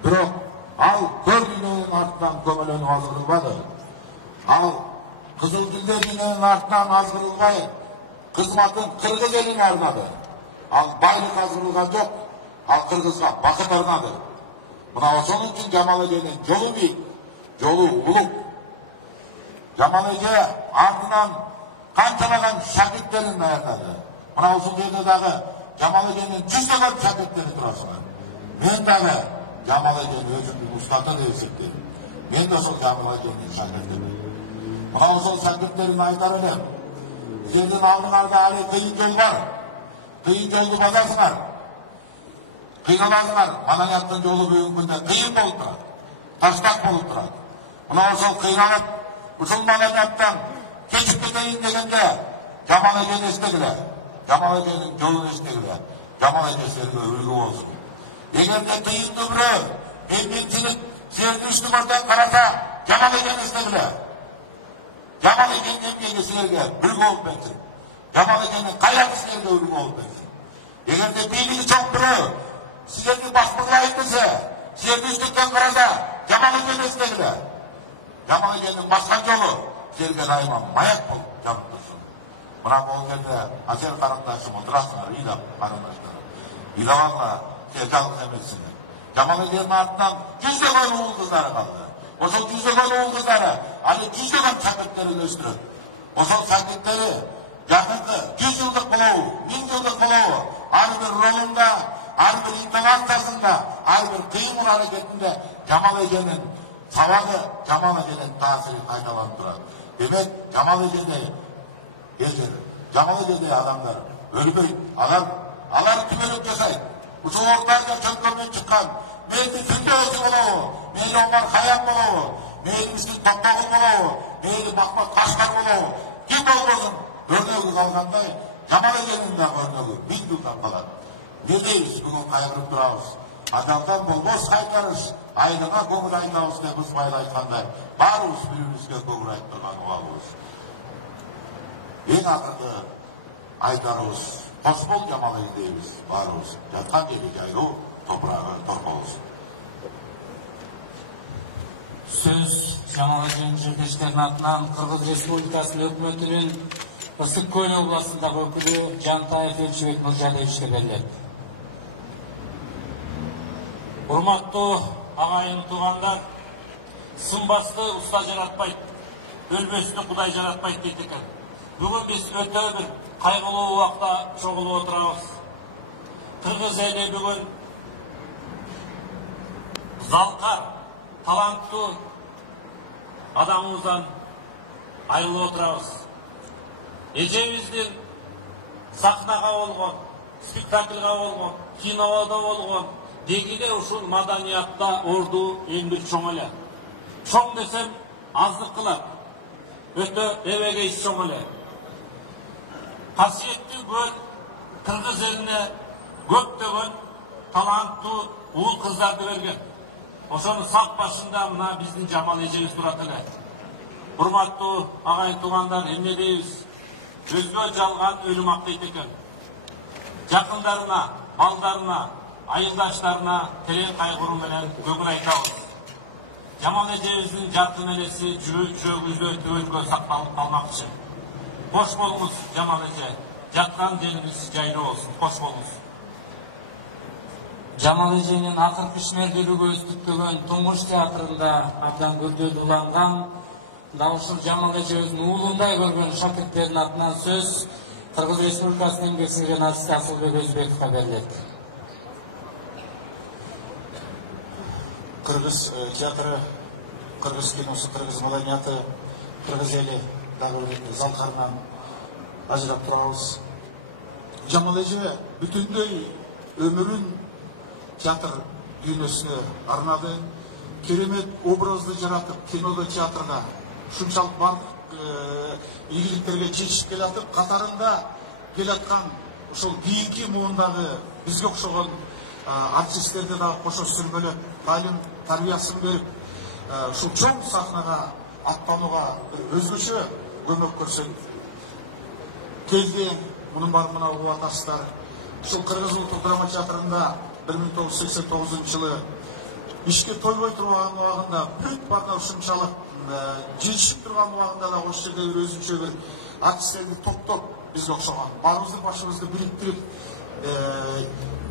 Бирок ал көр дүйнөнүн артынан көмөлөнүп азгырылбады. Ал кызыл жүлдө дүйнөнүн артынан азгырылбай, кызматын кыргыз элине арнады. Ал байлык азгырылган жок, ал кыргызга бакыт арнады. Мына ошонун үчүн Жамал эженин жолу бийик, жолу улук. Жамал эже артынан канчалаган шакирттерин даярдады. Мына ушул жерде дагы Жамал эженин жүздөгөн шакирттери турасыңар. Мен дагы Жамал эжени өзүмдүн устаты деп эсептейм. Мен да ошол Жамал эженин шакиртимин. Мына ошол шәкірттерін айтар элем. Сіздердің алдыңарда әлі қиын жол бар. Қиын жолды басасыңар. Қиналасыңар. Маданияттың жолы бүгінгі күнде қиын болып тұрады. Таштақ болып тұрады. Мына ошол қиналып, ушул маданияттан кечип кетейин дегенде жаман эжени эстегиле. Жаман эженин жолун эстегиле. Жаман эже силерге үлгү болсун. Эгерде кыйын өмүрө, менчилик силерди үстүңөрдөн караса, жаман эжени эстегиле. Жаман эженин эмгеги силерге үлгү болуп берсин. Жаман эженин кайраты силерге үлгү болуп берсин. Эгерде бийлиги чоң бирөө силерди башкарайын десе, силерди үстүңөрдөн караса, жаман эжени эстегиле. Жаман эженин баскан жолу силерге дайыма маяк болуп жанып турсун. Бирок ол жерде асер карындашым отурасыңар, ыйлап карындаштар. Ыйлабаңар, силер жалгыз эмессиңер. Жаман эженин артынан жүздөгөн уул кыздары калды. Ошол жүздөгөн уул кыздары али жүздөгөн шакирттерин өстүрөт. Ошол шакирттери жакынкы 100 жылдык болобу, 1000 жылдык болобу, ар бир ролунда, ар бир интонациясында, ар бир кыймыл аракетинде жаман эженин сабагы, жаман эженин таасири кайталанып турат. Демек, жаман эжени жаман эжени адамдар өлбөйт. Алар түбөлүк жашайт. Ушул октарга чөңкөрдөн чыккан мейли Фирдеуси болобу, мейли Омар Хайям болобу, мейли Муштик Токтогул болобу, мейли Махмат Кашкар болобу, ким болбосун өрнөгү калгандай жаман эженин дагы өрнөгү 1000 жылдан калат. Не дейбиз, бүгүн кайгырып турабыз. Ажалдан болбос кайтарыш, айдыга көңүл айтабыз деп Ысмайыл айткандай, баарыбыз бири-бирибизге көңүл айтып турган убагыбыз. Эң акыркы айтарыбыз кош бол жаман эже дейбиз, баарыбыз. Жаткан жери жайлуу, топурагы торко болсун. Сөз жаман эженин журналисттердин атынан Кыргыз Республикасынын өкмөтүнүн Ысык Көл областындагы өкүлү Жантаев Элчибек Мырзалиевичке берилет. Урматтуу агайын туугандар, сымбасты уста жаратпайт, өлбөстү Кудай жаратпайт дейт экен. Бүгүн биз өтө бир кайгылуу убакта чогулуп отурабыз. Кыргыз эли бүгүн залкар, таланттуу адамыбыздан айрылып отурабыз. Эжебиздин сахнага болгон, спектаклга болгон, киноодо болгон дегиде ушул маданиятта орду эң бир чоң эле. Чоң десем аздык кылат. Өтө эбегейс чоң эле. Касиеттүү көл Кыргыз элине көптөгөн таланттуу уул кыздарды берген. Ошону сак башында мына биздин жаман эжебиз турат эле. Урматтуу агайын туугандар, эмне дейбиз? Өзгө жалган өлүм ак дейт экен. Жакындарына, балдарына, айылдаштарына терең кайгыруу менен көңүл айтабыз. Жаман эжебиздин жаркын элеси жүрөгүбүздө өтө сакталып калмакчы. Кош болуңуз, жаман эже. Жаткан жериңиз жайлуу болсун. Кош болуңуз. Жаман эженин акыркы ишмердүүлүгү өстүктөгөн Туңгуш театрында абдан көрдөлүүланган, ушул жаман эжебиздин уулундай көргөн шакирттердин атынан сөз Кыргыз Республикасынын эмгек сиңирген артист Асылбек Өзбековго берилет. Кыргыз театры, Кыргыз киносу, Кыргыз маданияты, Кыргыз эли дагы залкарынан ажырап турабыз. Жаман эже бүтүндөй өмүрүн театр дүйнөсүнө арнады. Керемет образды жаратып, кинодо, театрда ушунчалык бардык ийгиликтерге жетишип келатып, катарында келаткан ошол кийинки муундагы бизге окшогон артисттерди дагы кошо сүрмөлөп, талим тарбиясын берип, ушул чоң сахнага аттанууга бир өзгөчө көмөк көрсөтүп келди. Мунун баары мына угуп атасыздар. Ушул Кыргыз улуттук драма театрында 1989 жылы ишке тойбой турган убагында, бүт барда ушунчалык жетишип турган убагында да ошол жерде бир өзүнчө бир артисттерди топтоп бизге окшогон, баарыбыздын башыбызды бириктирип,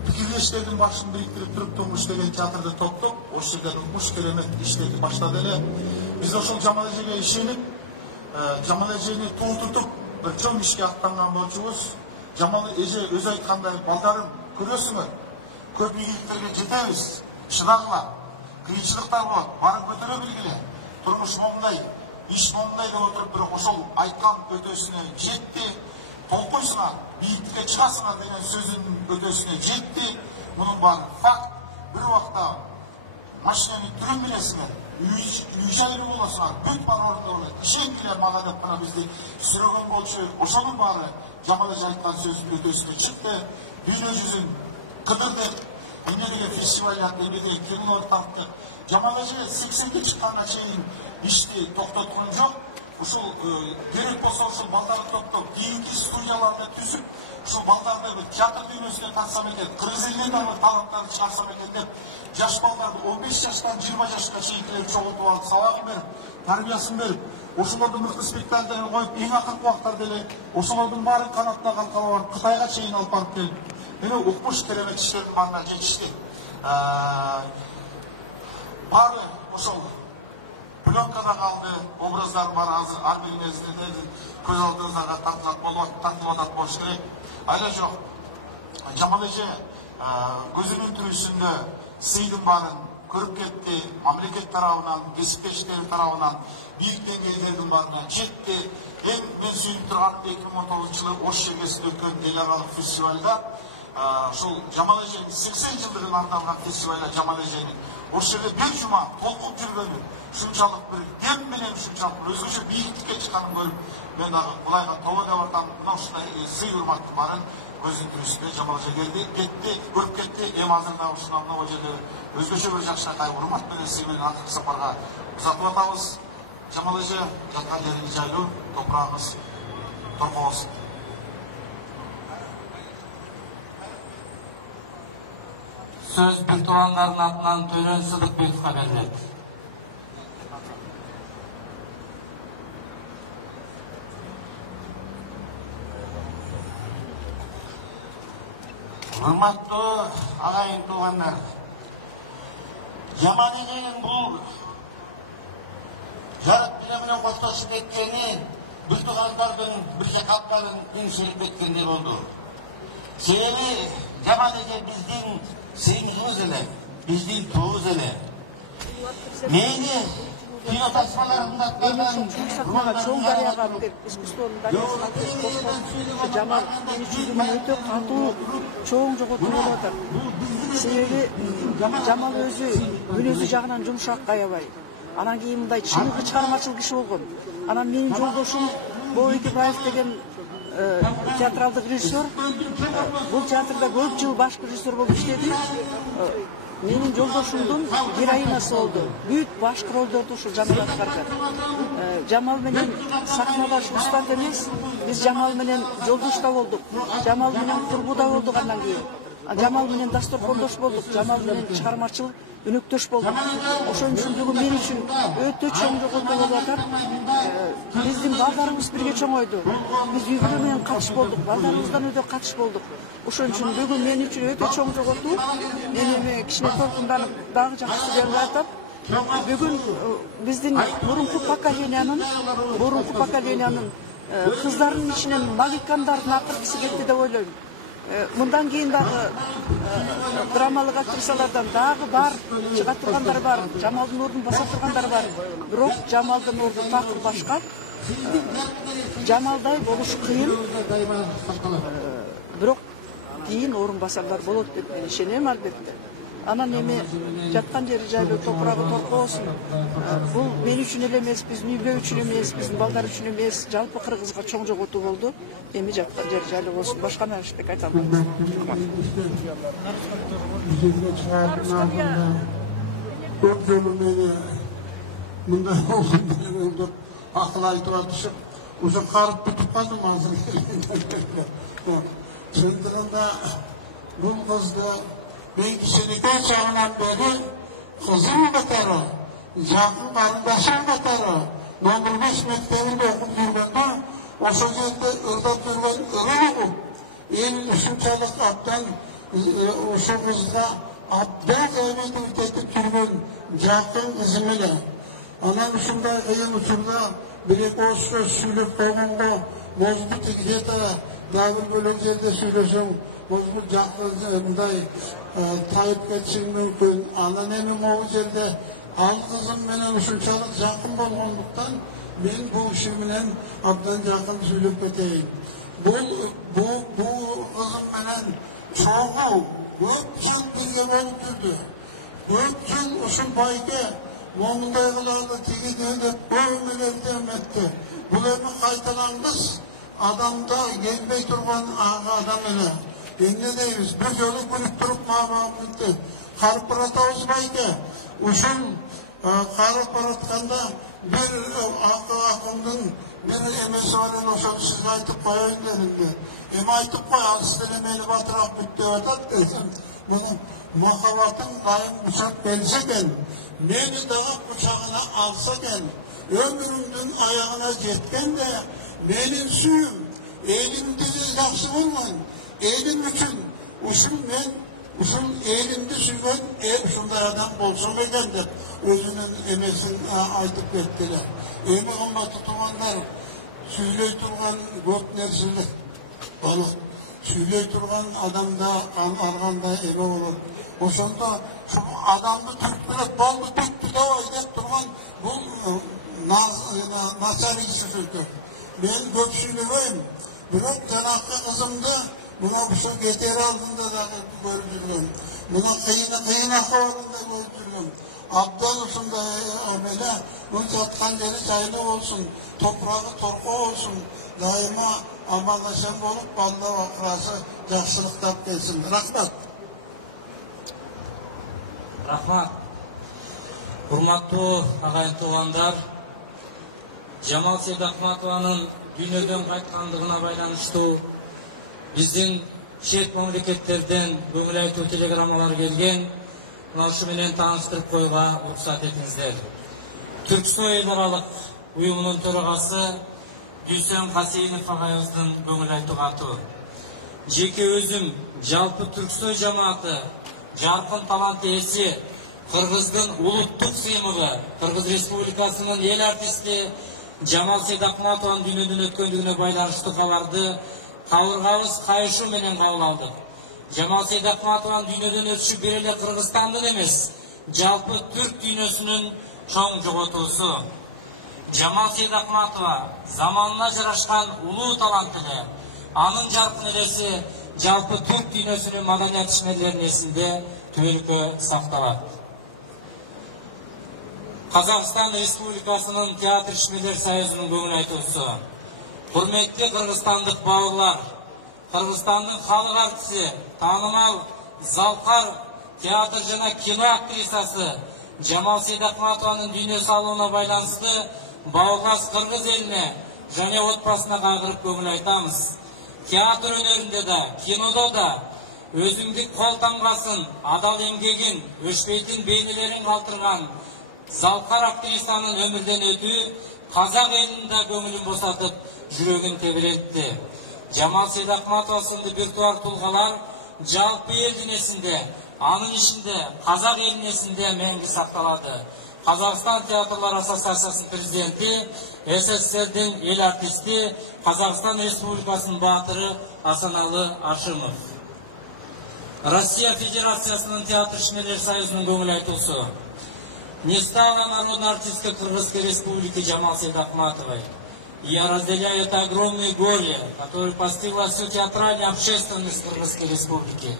пикирлештердин башын бириктирип туруп Туңгуш деген театрды топтоп, ошол жерден укмуш керемет иштеди баштады эле. Биз ошол жаман эжеге ишенип, жаман эжени туу тутуп бир чоң ишке аттанган болчубуз. Жаман эже өзү айткандай, балдарым, көрөсүңөр, көп ийгиликтерге жетебиз, шыдаңлар, кыйынчылыктар болот, баарын көтөрө билгиле. Турмуш моңдай, иш мондай деп отырып, бирок ошол айткан өтөсүнө жетти. Толкуйсуңар, бийликке чыгасыңар деген сөзүнүн өтөсүнө жетти. Мунун баары факт. Бир убакта машинаны түрүн билесиңер, үйшәлери боласыңар, бүт бар орунда болот. Ишенгилер мага деп гана бизди сүрөгөн болчу. Ошонун баары Жамал эже айткан сөзүнүн өтөсүнө чыкты. Дүйнө жүзүн кыдырдык. Эмнеге фестивалдарды, эмнеге кинолорду тарттык. Жамал эже 80ге чыкканга чейин ишти токтоткон жок. Ушул керек болсо ушул балдарды топтоп, кийинки студияларды түзүп, ушул балдарды бир театр дүйнөсүнө тартсам экен, кыргыз элинен дагы таланттарды чыгарсам экен деп, жаш балдарды 15 жаштан 20 жашка чейинкилерди чогултуп алып, сабагын берип, тарбиясын берип, ошолорду мыкты спектакльдерин коюп, эң акыркы убактарда эле ошолордун баарын канатына калкалап барып, Кытайга чейин алып барып келип, эне укмуш керемет иштердин баарына жетишти. Баары ошол пленкада калды, образдар бар, азыр ар бириңиздин көз алдыңыздарга тартылып атат болуш керек. Айла жок. Жамал эже көзүнүн түрүсүндө сыйдын баарын көрүп кетти, мамлекет тарабынан, кесиптештери тарабынан бийик деңгээлдердин баарына жетти. Эң мен сүйүнүп турганым 2019 жылы Ош шергесинде өткөн эл аралык фестивалда ушул Жамал эженин 80 жылдыгына арналган фестивалда Жамал эженин Ош жерде бир жума толкуп жүргөнү, шунчалык бир дем менен шунчалык өзгөчө бийиктикке чыкканын көрүп, мен дагы Кудайга тоба деп атам. Мына ушундай сый урматтын баарын көзүнүн түрүсүндө Жамал эже келди, көрүп кетти. Эми азыр дагы ушундай мына жерде өзгөчө бир жакшынакай урмат менен сый менен акыркы сапарга узатып атабыз. Жамал эже жаткан жериңиз жайлуу, топурагыңыз торко болсун. Söz bir tuğanların atынан Төрөн Сыдыкбековго берилет. Урматтуу агайын туугандар, Жамал эженин бул жарык биля менен коштошуп кеткени бир туугандардын бирге калпарын үңшөлүп кеткендей болду. Себеби Жамал эже биздин сыйымыбыз эле, биздин туубуз эле. Мени кино тасмаларында Чоң Дарыяга искусствонун дарыясына Жамал мен үчүн өтө катуу чоң жоготуу болуп атат. Себеби Жамал өзү мүнөзү жагынан жумшак, аябай. Анан кийин мындай чыныгы чыгармачыл киши болгон. Анан менин жолдошум Бобек Ибраев деген театралдык режиссер. Бул театрда көп жыл баш режиссер болуп иштеди. Менин жолдошумдун героинасы болду. Бүт башкы ролдорду ушу Жамал аткарган. Жамал менен сахнада устат эмес, биз Жамал менен жолдош да болдук. Жамал менен курбу да болдук андан кийин. Жамал менен дасторкондош болдук. Жамал менен чыгармачыл өнөктөш болдук. Ошон үчүн бүгүн мен үчүн өтө чоң жоготуу болуп атат. Биздин балдарыбыз бирге чоңойду. Биз үй-бүлө менен катыш болдук, балдарыбыздан өтө катыш болдук. Ошон үчүн бүгүн мен үчүн өтө чоң жоготуу. Мен эми кичине толкунданып дагы жакшы берип атат. Бүгүн биздин мурунку поколениянын кыздарынын ичинен магикандардын акыркысы кетти деп ойлойм. Мындан кийин дагы драмалык актрисалардан дагы бар, чыга тургандар бар, Жамалдын ордун баса тургандар бар. Бирок Жамалдын орду такыр башка. Жамалдай болуш кыйын. Бирок кийин орун басарлар болот деп мен ишенем албетте. Анан эми жаткан жери жайлуу, топурагы торко болсун. Бул мен үчүн эле эмес, биздин үй-бүлө үчүн эмес, биздин балдар үчүн эмес, жалпы Кыргызга чоң жоготуу болду. Эми жаткан жери жайлуу болсун. Башканы эчтеке айта албайм. Көп жолу мени мындай болду, акыл айтып атышып, уже карып бүтүп калдым азыр. Чындыгында бул кызды мен кичинекей чагынан бери кызым катары, жакын карындашым катары, номер 5 мектебинде окуп жүргөндө, ошол жерде ырдап жүргөн ырым угуп, эми ушунчалык абдан ошол кызга абдан эметип кетип жүргөн жакын кызым эле. Анан ушундай кыйын учурда бир-эки ооз сөз сүйлөп койгонго, может быть, где-то дагы бир бөлөк жерде сүйлөсөң, может быть, мындай тайып кетишиң мүмкүн. Анан эми могу жерде ал кызым менен ушунчалык жакын болгондуктан мен бұл киши менен абдан жакын сүйлөп кетейин. Бұл кызым менен чогуу көп жыл бирге болуп жүрдү. Көп жыл ушул байке момундай кылалы тигине деп көп эле эметти. Бул эми кайталангыс адамда келбей турган адам эле. Эмне дейбиз? Бир жолу көрүп туруп мамамды карып баратабыз байке. Ушул карып баратканда bir akımdın bir emesi veren oşadı size aytıp koyayım derinde. Aytıp koy, istenemeli batırak bitti ödet desem. Bunun makavatın kayın uçak gelseken, beni daha uçağına alsaken, ömrümdün ayağına jetken de, benim suyum, elimde yakşı olmayın. Elim için, Uşun elimde suygan, uşunday adam bolsun eken de, özünün emesin aytıp ettiler. Emi kımmatı tuğanlar, süyley turgan көп nersilik olur. Süyley turgan adamda, arganda eme olur. Oşanda şu adamı Türkbilek boldu bitti davay dep turgan bu nasar işi sürtür. Ben көп süyleyeyim. Bırak canaklı kızımda buna bu şey geteri aldığında da görüp жүрген. Buna kıyın ahvalında görüp жүрген. Abdal usunda amele, öz atkan yeri jaylı olsun, toprağı torku olsun, daima amallaşan olup banda vakırası жақсылықтап келсін. Рахмат. Рахмат. Урматтуу агайын туугандар, Жамал Сейдахматованын дүйнөдөн кайткандыгына байланыштуу биздин чет мамлекеттерден көңүл айтуу телеграммалар келген. Мына ушу менен тааныштырып коюуга уруксат этиңиздер. Түрксой эл аралык уюмунун төрагасы Дүйсен Касейинов агайыбыздын көңүл айтуу каты. Жеке өзүм жалпы Түрксой жамааты жаркын талант ээси Кыргыздын улуттук сыймыгы Кыргыз Республикасынын эл артисти Жамал Сейдахматованын дүйнөдөн өткөндүгүнө байланыштуу кабарды кабыргабыз кайышуу менен кабыл алдык. Жамал Сейдахматованын дүйнөдөн өтүшү бир эле Кыргызстандын эмес, жалпы түрк дүйнөсүнүн чоң жоготуусу. Жамал Сейдахматова заманына жарашкан улуу талант эле, анын жаркын элеси жалпы түрк дүйнөсүнүн маданият ишмерлеринин эсинде түбөлүккө сакталат. Казакстан Республикасынын театр ишмерлер союзунун көңүл айтуусу. Құрметті Қырғызстандық бауырлар, Қырғызстандың халық артисі, танымал Залқар театр жана кино актрисасы Жамал Сейдахматованын дүйнө салууна байланысты бауырлас Кыргыз элине және отбасына кайгырып көңүл айтамыз. Театр өнөрүндө да, кинодо да өзүңдүк кол тамгасын, адал эмгегин, өчпөйтүн бейнелерин калтырган Залқар актрисанын өмүрдөн өтүү казак элинин да көңүлүн босатып, жүрөгүн тебирентти. Жамал Сейдахматова сынды биртуар тулгалар жалпы элдин эсинде, анын ишинде, казак элинин эсинде мәңгі сакталады. Казакстан театрлар ассоциациясынын президенти, СССРдин эл артисти, Казакстан Республикасынын баатыры Асаналы Ашимов. Россия Федерациясынын театр ишмерлер союзунун көңүл айтуусу. Не стало народной артисткой Кыргызской Республики Жамал Сейдахматовой. Я разделяю это огромное горе, которое постигло всю театральную общественность Кыргызской Республики,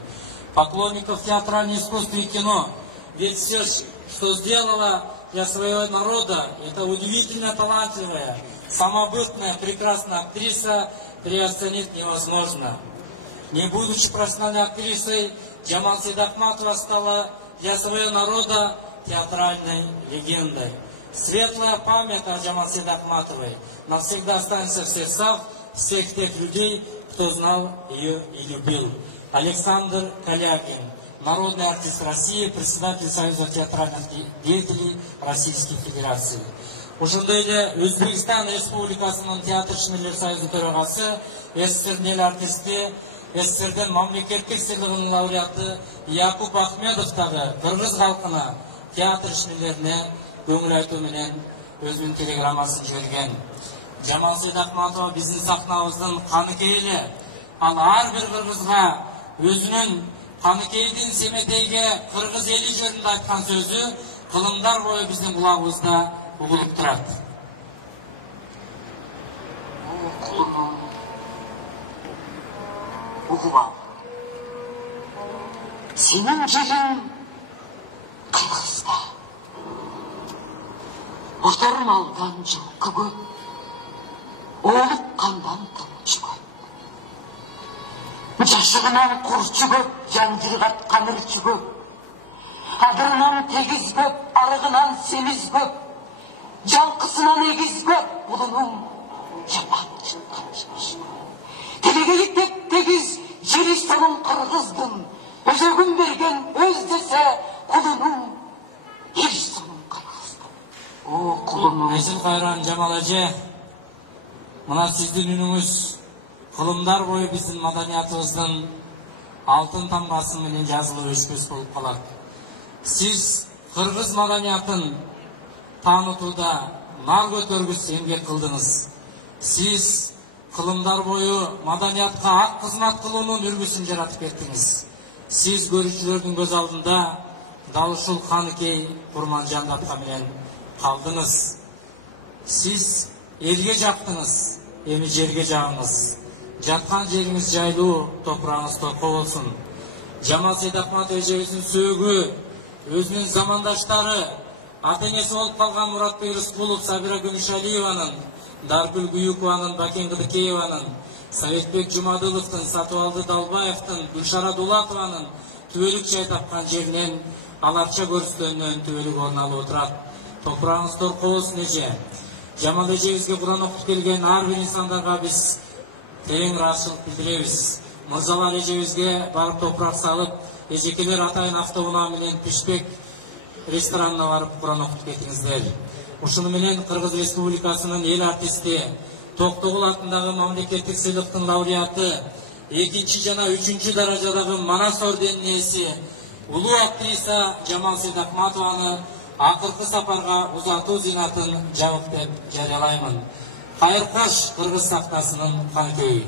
поклонников театрального искусства и кино. Ведь все, что сделала для своего народа, это удивительно талантливая, самобытная, прекрасная актриса, переоценить невозможно. Не будучи профессиональной актрисой, Жамал Сейдахматова стала для своего народа театральной легендой. Светлая память о Жамал Сейдахматовой навсегда останется в сердцах всех тех людей, кто знал ее и любил. Александр Калякин, народный артист России, председатель Союза театральных деятелей Российской Федерации. Ушундай эле Өзбекстан Республикасынын театр ишмерлер союзунун төрагасы, СССРдин эл артисти, СССРдин мамлекеттик сыйлыгынын лауреаты Якуп Ахмедов дагы кыргыз калкына театр ишмерлерине көңүл айтуу менен өзүнүн телеграммасын жиберген. Жамал Сейдахматова биздин сахнабыздын каныкейли. Ал ар бир кыргызга өзүнүн каныкейдин семетейге кыргыз эли жөнүндө айткан сөзү кылымдар бою биздин кулагыбызда угулуп турат. Kulunum, uğup al. Senin yerin Kırgız'da. Oturmaldan жылқы көп, олық қандан қылыш көп. Жашығынан құрчы көп, жанжырғатқан ырчы көп. Адырынан тегіз көп, арығынан семіз көп. Жалқысынан егіз көп, бұлының жапан шыққан жаш көп. Телегелік деп тегіз, жері соның қырғыздың. Өзегін берген өз десе, құлының еш соның қырғыздың. О, құлының. Айсыл қайран Жамал әже, мына сіздің үніңіз қылымдар бойы біздің маданиятымыздың алтын таңбасы менен жазылып өшпес болып қалады. Сіз қырғыз маданиятын танытуда нар көтергіс еңбек қылдыңыз. Сіз қылымдар бойы маданиятқа ақ қызмат қылуының үлгісін жаратып кеттіңіз. Сіз көрушілердің көз алдында Далышул Ханыкей Курманжандатка менен қалдыңыз. Сіз елге жақтыңыз, эми жерге жағыңыз. Жатқан жеріңіз жайлуу, топырағыңыз торқо болсын. Жамал Сейдахмат эжебиздин сөөгү, өзүнүн замандаштары, ата-энеси болуп калган Муратбек Рыскулов, Сабира Гүмүшалиеванын, Даргүл Гүйүкованын, Бакен Кыдыкееванын, Советбек Жумадыловдун, Сатыбалды Далбаевдин, Гүлшара Дулатованын түбөлүк жай тапкан жеринен аларча көрүстөнүнөн түбөлүк орун алып отурат. Топураңыз торқо болсун эже. Жамал эжебизге Куран окуп келген ар бир инсандарга биз терең ыраазычылык билдиребиз. Мырзалар эжебизге барып топурак салып, эжекелер атайын автоунаа менен Пишпек ресторанына барып Куран окуп кетиңиздер. Ушуну менен Кыргыз Республикасынын эл артисти, Токтогул атындагы мамлекеттик сыйлыктын лауреаты, 2 жана 3 даражадагы Манас орденинин ээси улуу актриса Жамал Сейдахматованы акыркы сапарга узатуу зыйнатын жабык деп жарыялаймын. Кайыр кош Кыргыз сахнасынын Ханыкөйү.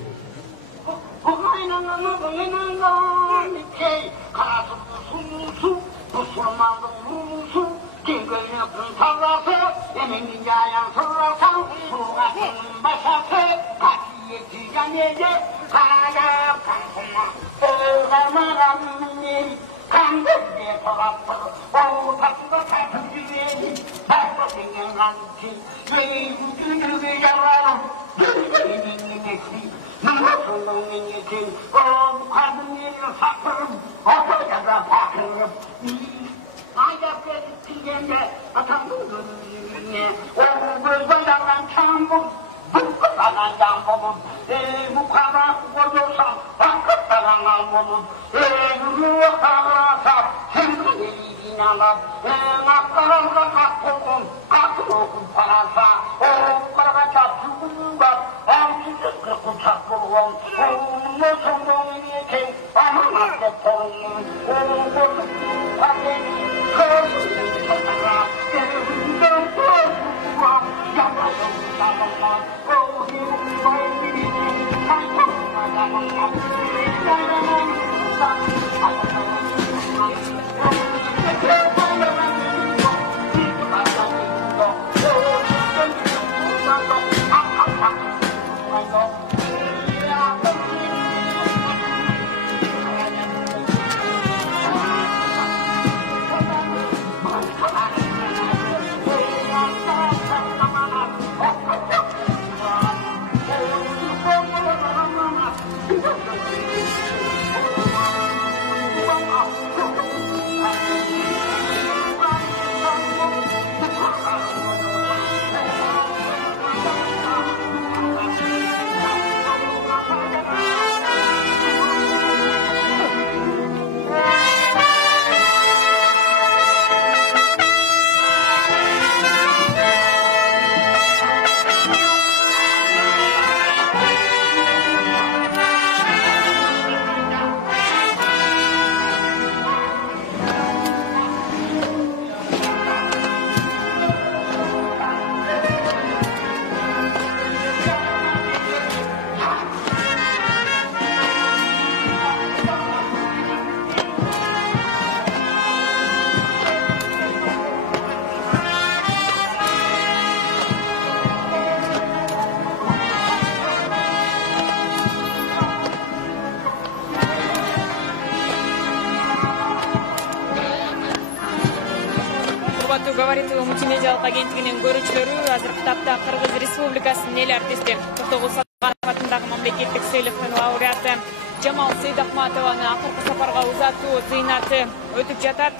габаритовый мультимедиалык агенттигинин көрүүчүлөрү азыркы тапта Кыргыз Республикасынын эл артисти Токтогул Салганов атындагы мамлекеттик сыйлыктын лауреаты Жамал Сейдахматованы акыркы сапарга узатуу зыйнаты өтүп жатат.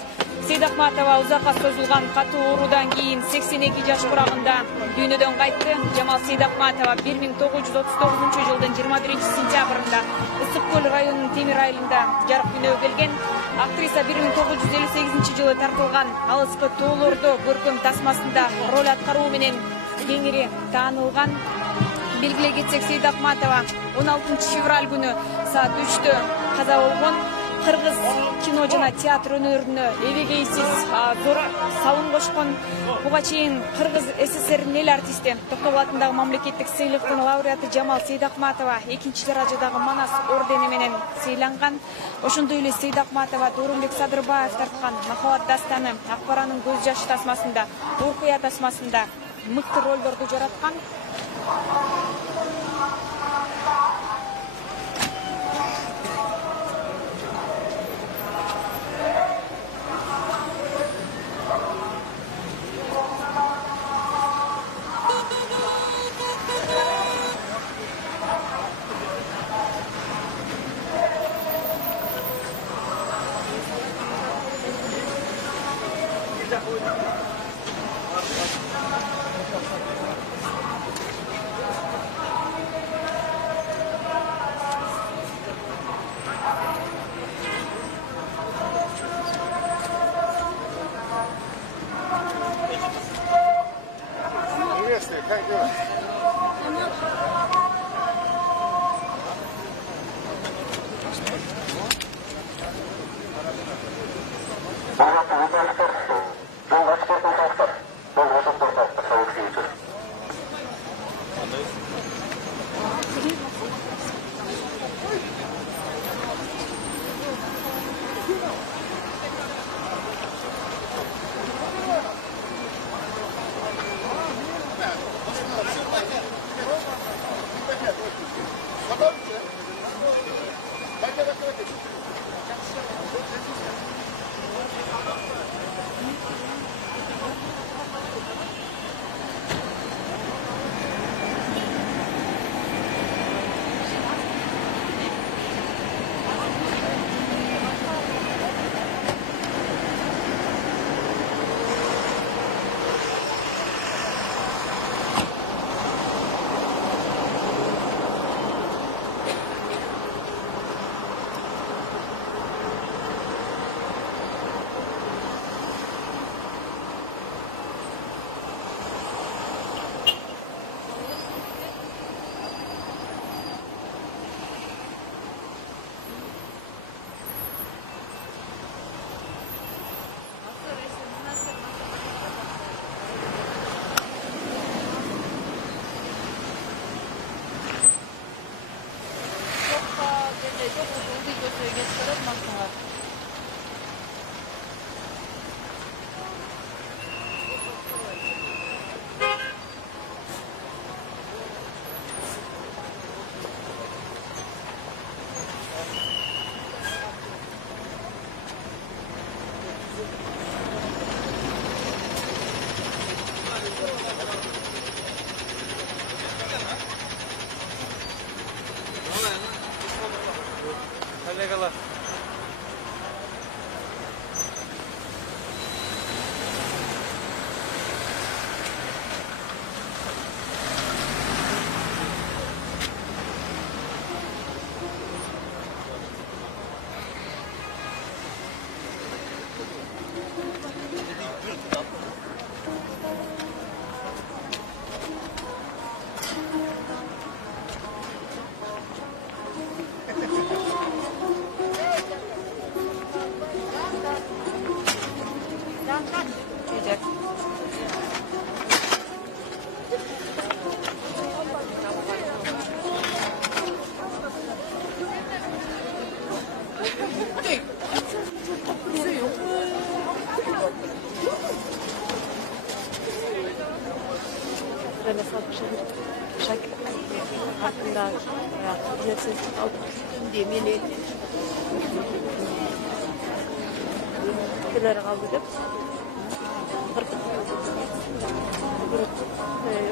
Сейдахматова узакка созулган катуу оорудан кийин 82 жаш курагында дүйнөдөн кайтты. Жамал Сейдахматова 1939 жылдын 21 сентябрында Ысык көл районунун Темир айылында жарык дүйнөгө келген. Актриса 1958 жылы тартылган Алыскы тоолордо көркөм тасмасында роль аткаруу менен кеңири таанылган. Белгилей кетсек, Сейдахматова 16 февраль күнү саат 3-тө каза болгон. Кыргыз кино жана театр өнөрүнө эбегейсиз зор салым кошкон. Буга чейин Кыргыз СССРнин эл артисти Токтогул атындагы мамлекеттик сыйлыктын лауреаты Жамал Сейдахматова 2-чи даражадагы Манас ордени менен сыйланган. Ошондой эле Сейдахматова Доорунбек Садырбаев тарткан Махабат дастаны, Акбаранын көз жашы тасмасында, Уркуя тасмасында мыкты ролдорду жараткан. Kaldı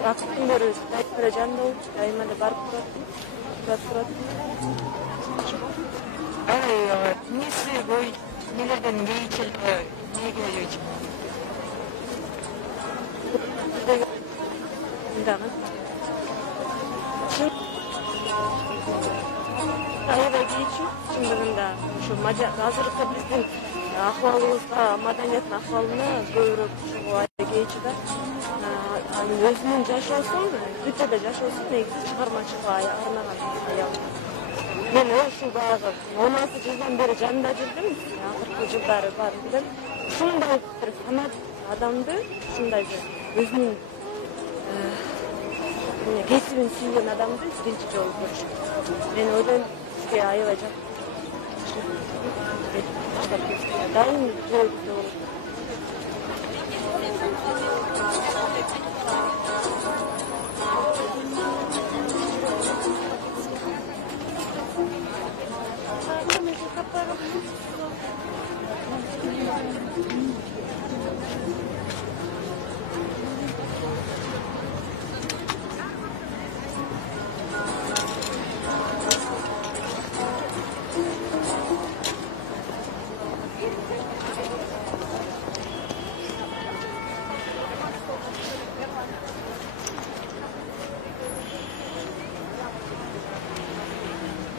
Vaktin beri dayıtlara canlı olup, dayıma da barıp turat. Nesi boy, nelerden geçildi, ne geliyor? Ndagı. Ayıba geçiyor, şimdilinde şu hazırlıkta bizden ahvalımızda, madaniyatın ahvalına buyurup şu ayıba geçiyor da özünün yaşasın, bütçede yaşasın, negisi çıkarmacılığa arnagan ayal. Men şu bayağı 16 yıldan beri janında жүрдüm, akırkı жылдары бар bilen. Şunday bir sanat adamdı, şunday özünün kesibin suygan adamdı birinci жолу көрүшүм. Men ойлойм, сизге аябай жакшы. Дайым жүрөгүмдө болот.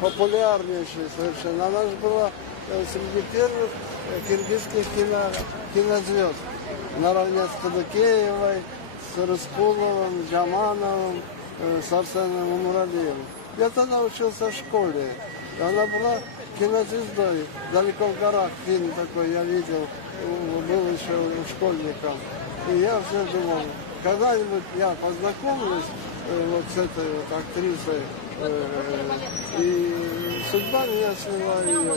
Популярнейшей совершенно. Она же была среди первых киргизских кинозвезд. Наравне с Кадыкеевой, с Рыскуловым, Джамановым, с Арсеном Муравьевым. Где-то она учился в школе. Она была кинозвездой. «Далеко в горах» фильм такой я видел, был еще школьником. И я все думал, когда-нибудь я познакомлюсь вот с этой вот актрисой. И судьба меня свела ее,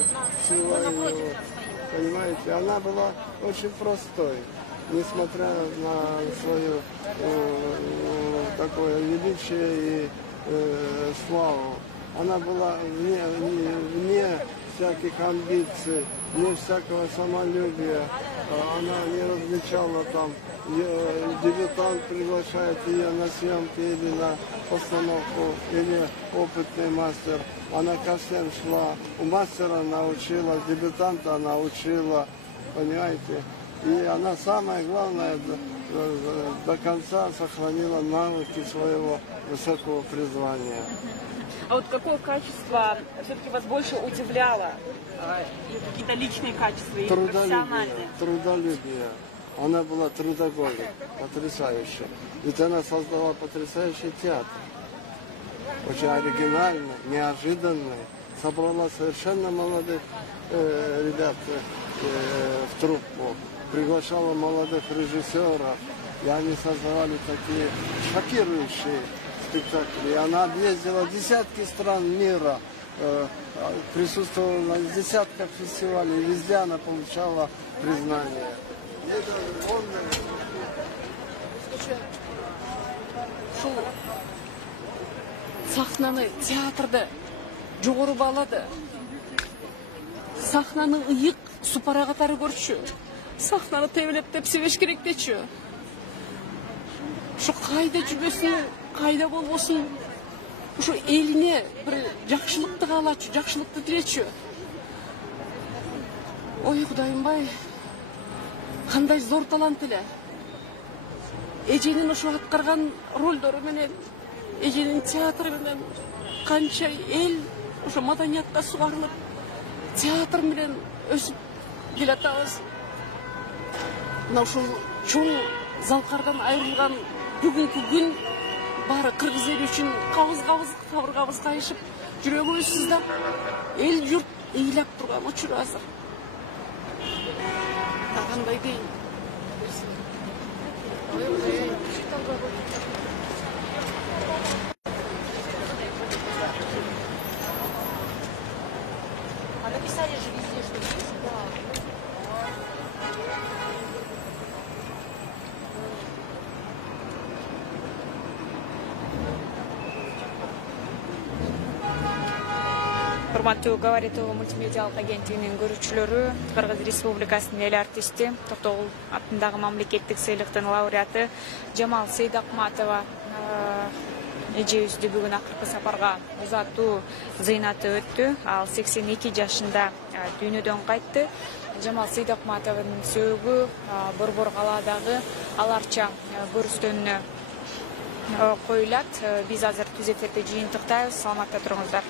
понимаете, она была очень простой, несмотря на свое такое величие и славу. Она была вне всяких амбиций, вне всякого самолюбия, она не различала там, дебютант приглашает ее на съемки или на постановку, или опытный мастер. Она ко всем шла, у мастера научила, дебютанта она учила, понимаете. И она самое главное до конца сохранила навыки своего высокого призвания. А вот какое качество все-таки вас больше удивляло? Какие-то личные качества или профессиональные? Трудолюбие. Она была трудоголик, потрясающая. Ведь она создала потрясающий театр. Очень оригинальный, неожиданный. Собрала совершенно молодых ребят в труппу. Приглашала молодых режиссеров. И они создавали такие шокирующие спектакли. И она объездила десятки стран мира. Присутствовала на десятках фестивалей. Везде она получала признание. Шул сахнаны, театрды жогору баалады. Сахнаны ыйык супара катары көрчү. Сахнаны тебелеп себеш керек дечү. Ушу кайда жүрбөсүн, кайда болбосун, ушу элине бир жакшылыкты каалачу, жакшылыкты тилечү. Ой, Кудайымбай, кандай зор талант эле. Эженин ошо аткарган ролдору менен, эженин театры менен канча эл ошо маданиятка сугарылып, театр менен өсүп келатабыз. Мына ушул чоң залкардан айрылган бүгүнкү күн баары кыргыз эли үчүн кабыз-кабыз, кабыргабыз кайышып, жүрөгүбүз сыздап, эл журт ыйлап турган учур азыр. Кандай дейин? А написали же везде, что есть, да. Урматтуу Говорит ТВ мультимедиалык агенттигинин көрүүчүлөрү, Кыргыз Республикасынын эл артисти, Токтогул атындагы мамлекеттик сыйлыктын лауреаты Жамал Сейдакматова эжебизди бүгүн акыркы сапарга узатуу зыйнаты өттү. Ал 82 жашында дүйнөдөн кайтты. Жамал Сейдакматованын сөөгү Борбор калаадагы Аларча көрүстөнүнө коюлат. Биз азыр түз эфирде жыйынтыктайбыз. Саламатта туруңуздар.